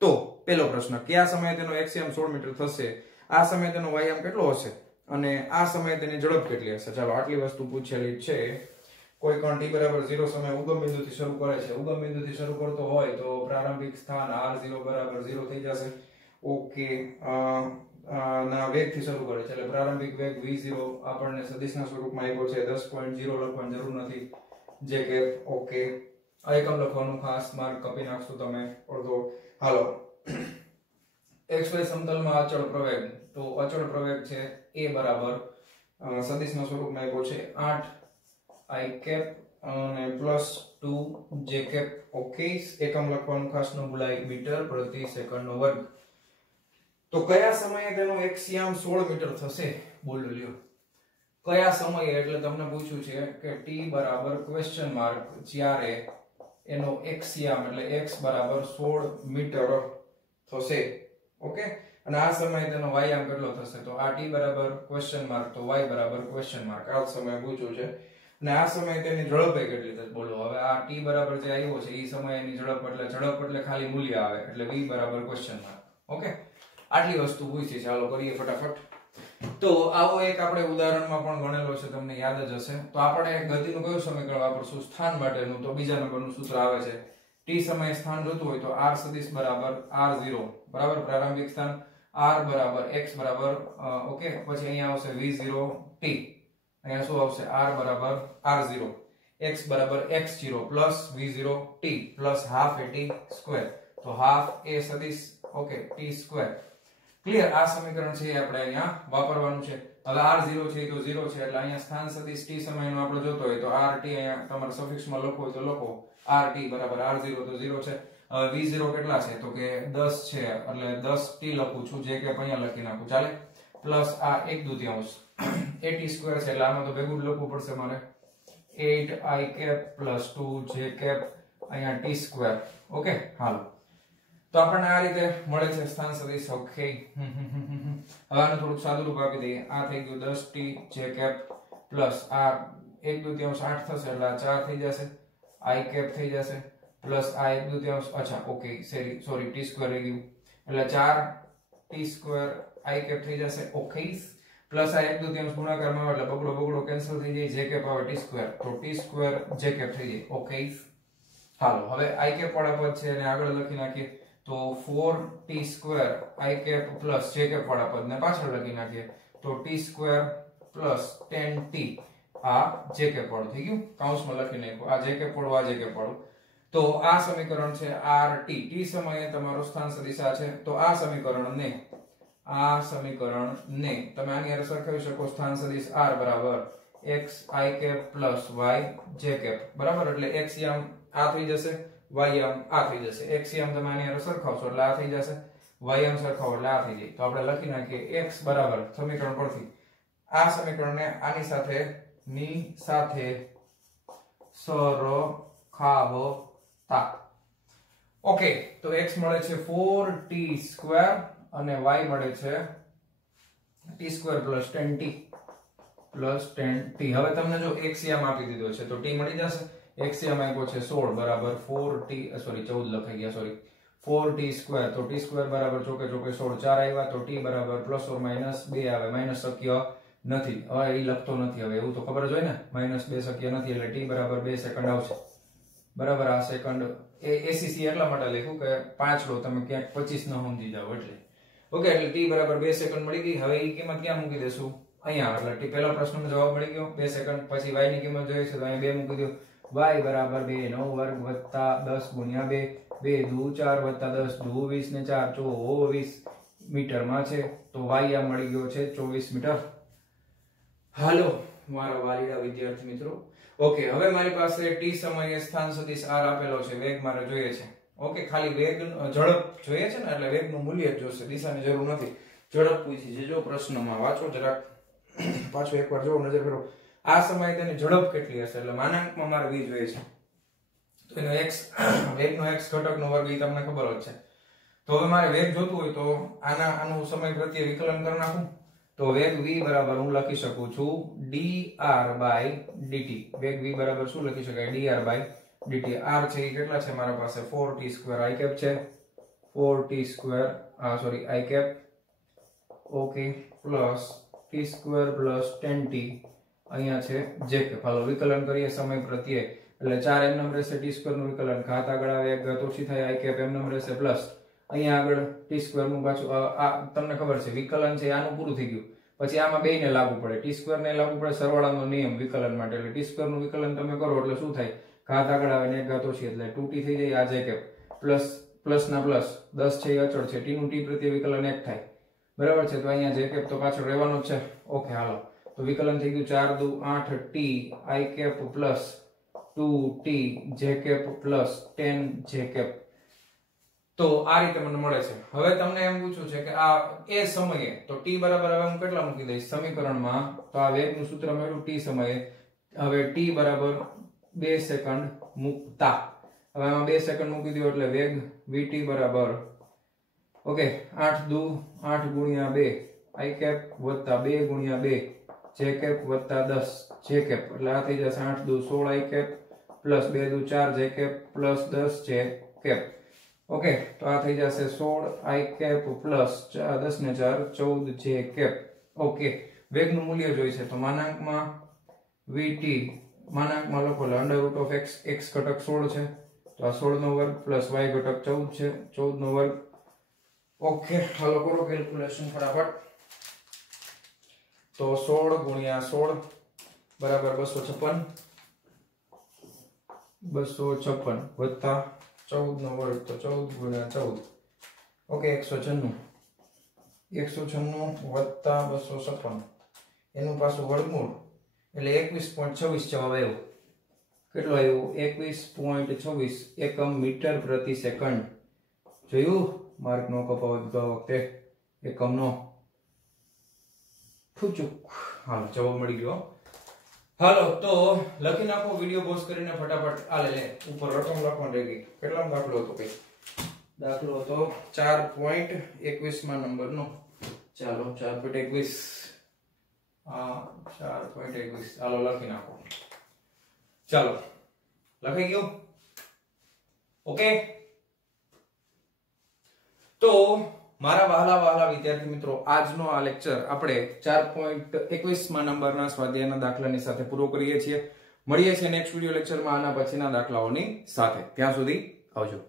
તો પહેલો પ્રશ્ન, કયા સમયે તેનો x યામ 16 મીટર થશે, આ સમયે તેનો y યામ કેટલો હશે અને આ સમયે તેની ઝડપ કેટલી હશે. ચાલો, આટલી વસ્તુ પૂછેલી છે. કોઈ કણ t બરાબર 0 સમયે ઉગમ બિંદુથી શરૂ કરે છે. ઉગમ બિંદુથી શરૂ કરતો હોય તો પ્રારંભિક સ્થાન r0 બરાબર 0 થઈ જશે. ઓકે, ના વેગથી શરૂ કરે છે એટલે પ્રારંભિક વેગ v0 આપણને સદિશના સ્વરૂપમાં આપ્યો છે. 10.0 લખવાની જરૂર નથી, જે કે ઓકે આ એકમ લખવાનું, ખાસ માર્ક કાપી નાખશો તમે અડધો. હાલો, xy સમતલમાં અચળ પ્રવેગ, તો અચળ પ્રવેગ છે a બરાબર સદિશના સ્વરૂપમાં આપ્યો છે 8 i કેપ અને +2 j કેપ. ઓકે, એકમ લખવાનું ખાસ ન ભૂલાય, મીટર પ્રતિ સેકન્ડનો વર્ગ. તો કયા સમયે તેનો x યામ 16 મીટર થશે? બોલો લ્યો, કયા સમયે? એટલે તમને પૂછ્યું છે કે t બરાબર ક્વેશ્ચન માર્ક જ્યારે એનો x યામ એટલે x બરાબર 16 મીટર થશે. ઓકે, અને આ સમયે તેનો y યામ કેટલો થશે? તો આ t બરાબર ક્વેશ્ચન માર્ક તો y બરાબર ક્વેશ્ચન માર્ક. આ સમયે પૂછ્યું છે. અને આ સમયે તેની ઝડપ કેટલી થશે? બોલો. હવે આ t બરાબર જે આવ્યો છે એ સમયની ઝડપ એટલે ખાલી મૂલ્ય આવે એટલે v બરાબર ક્વેશ્ચન માર્ક. ઓકે, આટલી વસ્તુ પૂછી. ચાલો કરીએ ફટાફટ. તો આવો એક આપણે ઉદાહરણમાં પણ ગણેલો છે, તમને યાદ જ હશે. તો આપણે ગતિનું કયું સમીકરણ વાપરશું સ્થાન માટેનું? તો બીજા નંબરનું સૂત્ર આવે છે t સમયે સ્થાન જોતું હોય તો r સદિશ બરાબર r0 બરાબર પ્રારંભિક સ્થાન, r બરાબર x બરાબર ઓકે, પછી અહીંયા આવશે v0 t, અહીંયા શું આવશે r બરાબર r0, x બરાબર x0 plus v0 t plus half a t square, તો half a સદિશ ઓકે t square. ક્લિયર? આ સમીકરણ છે આપણે અહીંયા વાપરવાનું છે. હવે r0 છે તો 0 છે એટલે અહીંયા સ્થાન સદિશ t સમયનો આપણે જોતો હોય તો rt અહીંયા તમારે સફિક્સમાં લખો હોય તો લખો rt બરાબર r0 તો 0 છે. હવે v0 કેટલા છે તો કે 10 છે એટલે 10t લખું છું, જે કે અહીંયા લખી નાખું ચાલે, પ્લસ આ 1/2 at² છે એટલે આમાં તો ભેગું જ લખવું પડશે મારે. 8i cap plus 2j cap અહીંયા t square. ઓકે હાલો તો આપણને આ રીતે મળે છે સ્થાન સદિશ. ઓકે હવે આનું થોડુંક સાદું રૂપ આપી દઈએ. આ થઈ ગયું 10t j cap પ્લસ આ 1/2 8 થશે એટલે આ 4 થઈ જશે, i cap થઈ જશે પ્લસ આ 1/2 અચ્છા ઓકે સોરી t સ્ક્વેર રહી ગયું એટલે 4t સ્ક્વેર i cap થઈ જશે. ઓકે પ્લસ આ 1/2 ગુણાકારમાં આવે એટલે બગડો કેન્સલ થઈ જાય, j cap આવે t સ્ક્વેર તો t સ્ક્વેર j cap થઈ જાય. ઓકે હાલો હવે i cap વાળા પદ છે અને આગળ લખી નાખીએ તો 4t square i cap plus j cap વાળા પદને પાછળ લખી નાખીએ તો t સ્ક્વેર પ્લસ 10t આ j cap વાળું થઈ ગયું. કૌંસમાં લખી નાખ્યું આ j cap વાળું આ j cap વાળું. તો આ સમીકરણ છે rt. t સમયે તમારો સ્થાન સદિશ આ છે તો આ સમીકરણને તમે આની હારે સરખાવી શકો. સ્થાન સદિશ r બરાબર x i cap plus y j cap બરાબર એટલે x આમ આ થઈ જશે, y આમ આ થઈ જશે. x આમ તમે આની હારે સરખાવશો એટલે આ થઈ જશે, y આમ સરખાવો એટલે આ થઈ જાય. તો આપણે લખી નાખીએ x બરાબર સમીકરણ પરથી આ સમીકરણને આની સાથે સરખાવતા. ઓકે તો x મળે છે 4t સ્ક્વેર અને y મળે છે t square plus 10t plus 10t. હવે તમને જો x આમ આપી દીધો છે તો t મળી જશે. x આમ આપ્યો છે 16 બરાબર 4t સોરી 14 લખાઈ ગયા સોરી 4t સ્ક્વેર તો t સ્ક્વેર બરાબર ચોકે 16 4 આવ્યા તો t બરાબર પ્લસ ઓર માઈનસ 2 આવે. માઈનસ શક્ય નથી, હવે એ લખતો નથી, હવે એવું તો ખબર જ હોય ને -2 શક્ય નથી એટલે t બરાબર 2 સેકન્ડ આવશે બરાબર. આ સેકન્ડ ACC એટલા માટે લખ્યું કે 5 લો તમે ક્યાંક 25 ન સમજી જાવ એટલે. ઓકે એટલે t બરાબર 2 સેકન્ડ મળી ગઈ. હવે એ કિંમત ક્યાં મૂકી દેશું? અહીંયા. એટલે t પહેલા પ્રશ્નનો જવાબ મળી ગયો 2 સેકન્ડ. પછી y ની કિંમત જોઈએ છે તો અહીંયા 2 મૂકી દો. y બરાબર 2 નો વર્ગ વત્તા 10 ગુણ્યા 2 2 દુ 4 વત્તા 10 દુ 20 ને 4 24 મીટરમાં છે તો y આ મળી ગયો છે 24 મીટર. હાલો મારા વાલીડા વિદ્યાર્થી મિત્રો. ઓકે હવે મારી પાસે t સમયે સ્થાન સદિશ r આપેલો છે, વેગ મારે જોઈએ છે. ઓકે ખાલી વેગ ઝડપ જોઈએ છે ને એટલે વેગનું મૂલ્ય જ જોશે, દિશાની જરૂર નથી. ઝડપ પૂછી છે જો પ્રશ્નમાં વાંચો જરાક પાછો એકવાર જો નજર કરો. આ સમયે તેની ઝડપ કેટલી હશે એટલે માનાંકમાં મારે v જોઈએ છે તો એનો x વેગનો x ઘટકનો વર્ગ એ તમને ખબર જ છે. તો હવે મારે વેગ જોતું હોય તો આનું સમય પ્રત્યે વિકલન કરી નાખું તો વેગ v બરાબર હું લખી શકું છું dr by dt. વેગ v બરાબર શું લખી શકાય? dr by dt. r છે એ કેટલા છે મારા પાસે 4t સ્ક્વેર i cap છે 4t square sorry i cap okay plus t square plus 10t અહીંયા છે j cap. હાલો વિકલન કરીએ સમય પ્રત્યે એટલે 4 એમ નમ રહેશે t સ્ક્વેર નું વિકલન, ઘાત આગળ આવે એક ઘાત ઓછી થાય i cap એમ નમ રહેશે પ્લસ અહીંયા આગળ t સ્ક્વેર નું પાછું આ તમને ખબર છે વિકલન છે આનું પૂરું થઈ ગયું. પછી આમાં બેયને લાગુ પડે, t સ્ક્વેર ને લાગુ પડે સરવાળાનો નિયમ વિકલન માટે એટલે t સ્ક્વેર નું વિકલન તમે કરો એટલે શું થાય? ઘાત આગળ આવે ને એક ઘાત ઓછી એટલે 2t થઈ જાય. આ j cap પ્લસ પ્લસ ના પ્લસ 10 છે એ અચળ છે, t નું t પ્રત્યે વિકલન 1 થાય બરાબર છે તો અહીંયા j cap તો પાછળ રહેવાનો જ છે. ઓકે હાલો તો વિકલન થઈ ગયું 4 દુ 8t i cap plus 2t j cap plus 10 j cap. તો આ રીતે મને મળે છે. હવે તમને એમ પૂછ્યું છે કે આ એ સમયે તો t બરાબર હવે હું કેટલા મૂકી દઈશ સમીકરણમાં તો આ વેગનું સૂત્ર મળ્યું t સમયે. હવે t બરાબર 2 સેકન્ડ મૂકતા હવે આમાં 2 સેકન્ડ મૂકી દો એટલે વેગ vt બરાબર ઓકે 8 દુ 8 ગુણ્યા 2 i cap વત્તા 2 ગુણ્યા 2 j cap વત્તા 10 j cap એટલે આ થઈ જશે 8 દુ 16 i cap પ્લસ 2 દુ 4 j cap plus 10 j cap. Okay તો આ થઈ જશે 16 i cap પ્લસ 10 ને 4 14 j cap. ઓકે વેગનું મૂલ્ય જોઈ છે તો માનાંકમાં vt માનાંકમાં લખો under root of x x ઘટક 16 છે તો આ 16 નો વર્ગ પ્લસ y ઘટક 14 છે 14 નો વર્ગ. ઓકે હાલો કરો કેલ્ક્યુલેશન ફટાફટ. તો 16 ગુણ્યા 16 બરાબર 256 વત્તા 14 નો વર્ગ તો 14 ગુણ્યા 14 ઓકે 196 વત્તા 256 એનું પાછું વર્ગમૂળ એટલે 21.26 જવાબ આવ્યો. કેટલો આવ્યો? 21.26 એકમ મીટર પ્રતિ સેકન્ડ. જોયું માર્ક નો કપાવ દીધો વખતે એકમ નો ફૂચુક. હાલ જવાબ મળી ગયો. હાલો તો લખી નાખો વિડિયો પોઝ કરીને ફટાફટ. આ લે ઉપર રકમ લખવાની રહી ગઈ. કેટલાનો દાખલો હતો કઈ? દાખલો હતો 4.21 માં નંબરનો. ચાલો 4.21 આ 4.21 હાલો લખી નાખો. ચાલો લખાઈ ગયું? ઓકે. તો મારા વહાલા વિદ્યાર્થી મિત્રો, આજનો આ લેક્ચર આપણે 4.21 માં નંબરના સ્વાધ્યાયના દાખલાની સાથે પૂરો કરીએ છીએ. મળીએ છીએ નેક્સ્ટ વિડિયો લેક્ચરમાં આના પછીના દાખલાઓની સાથે. ત્યાં સુધી આવજો.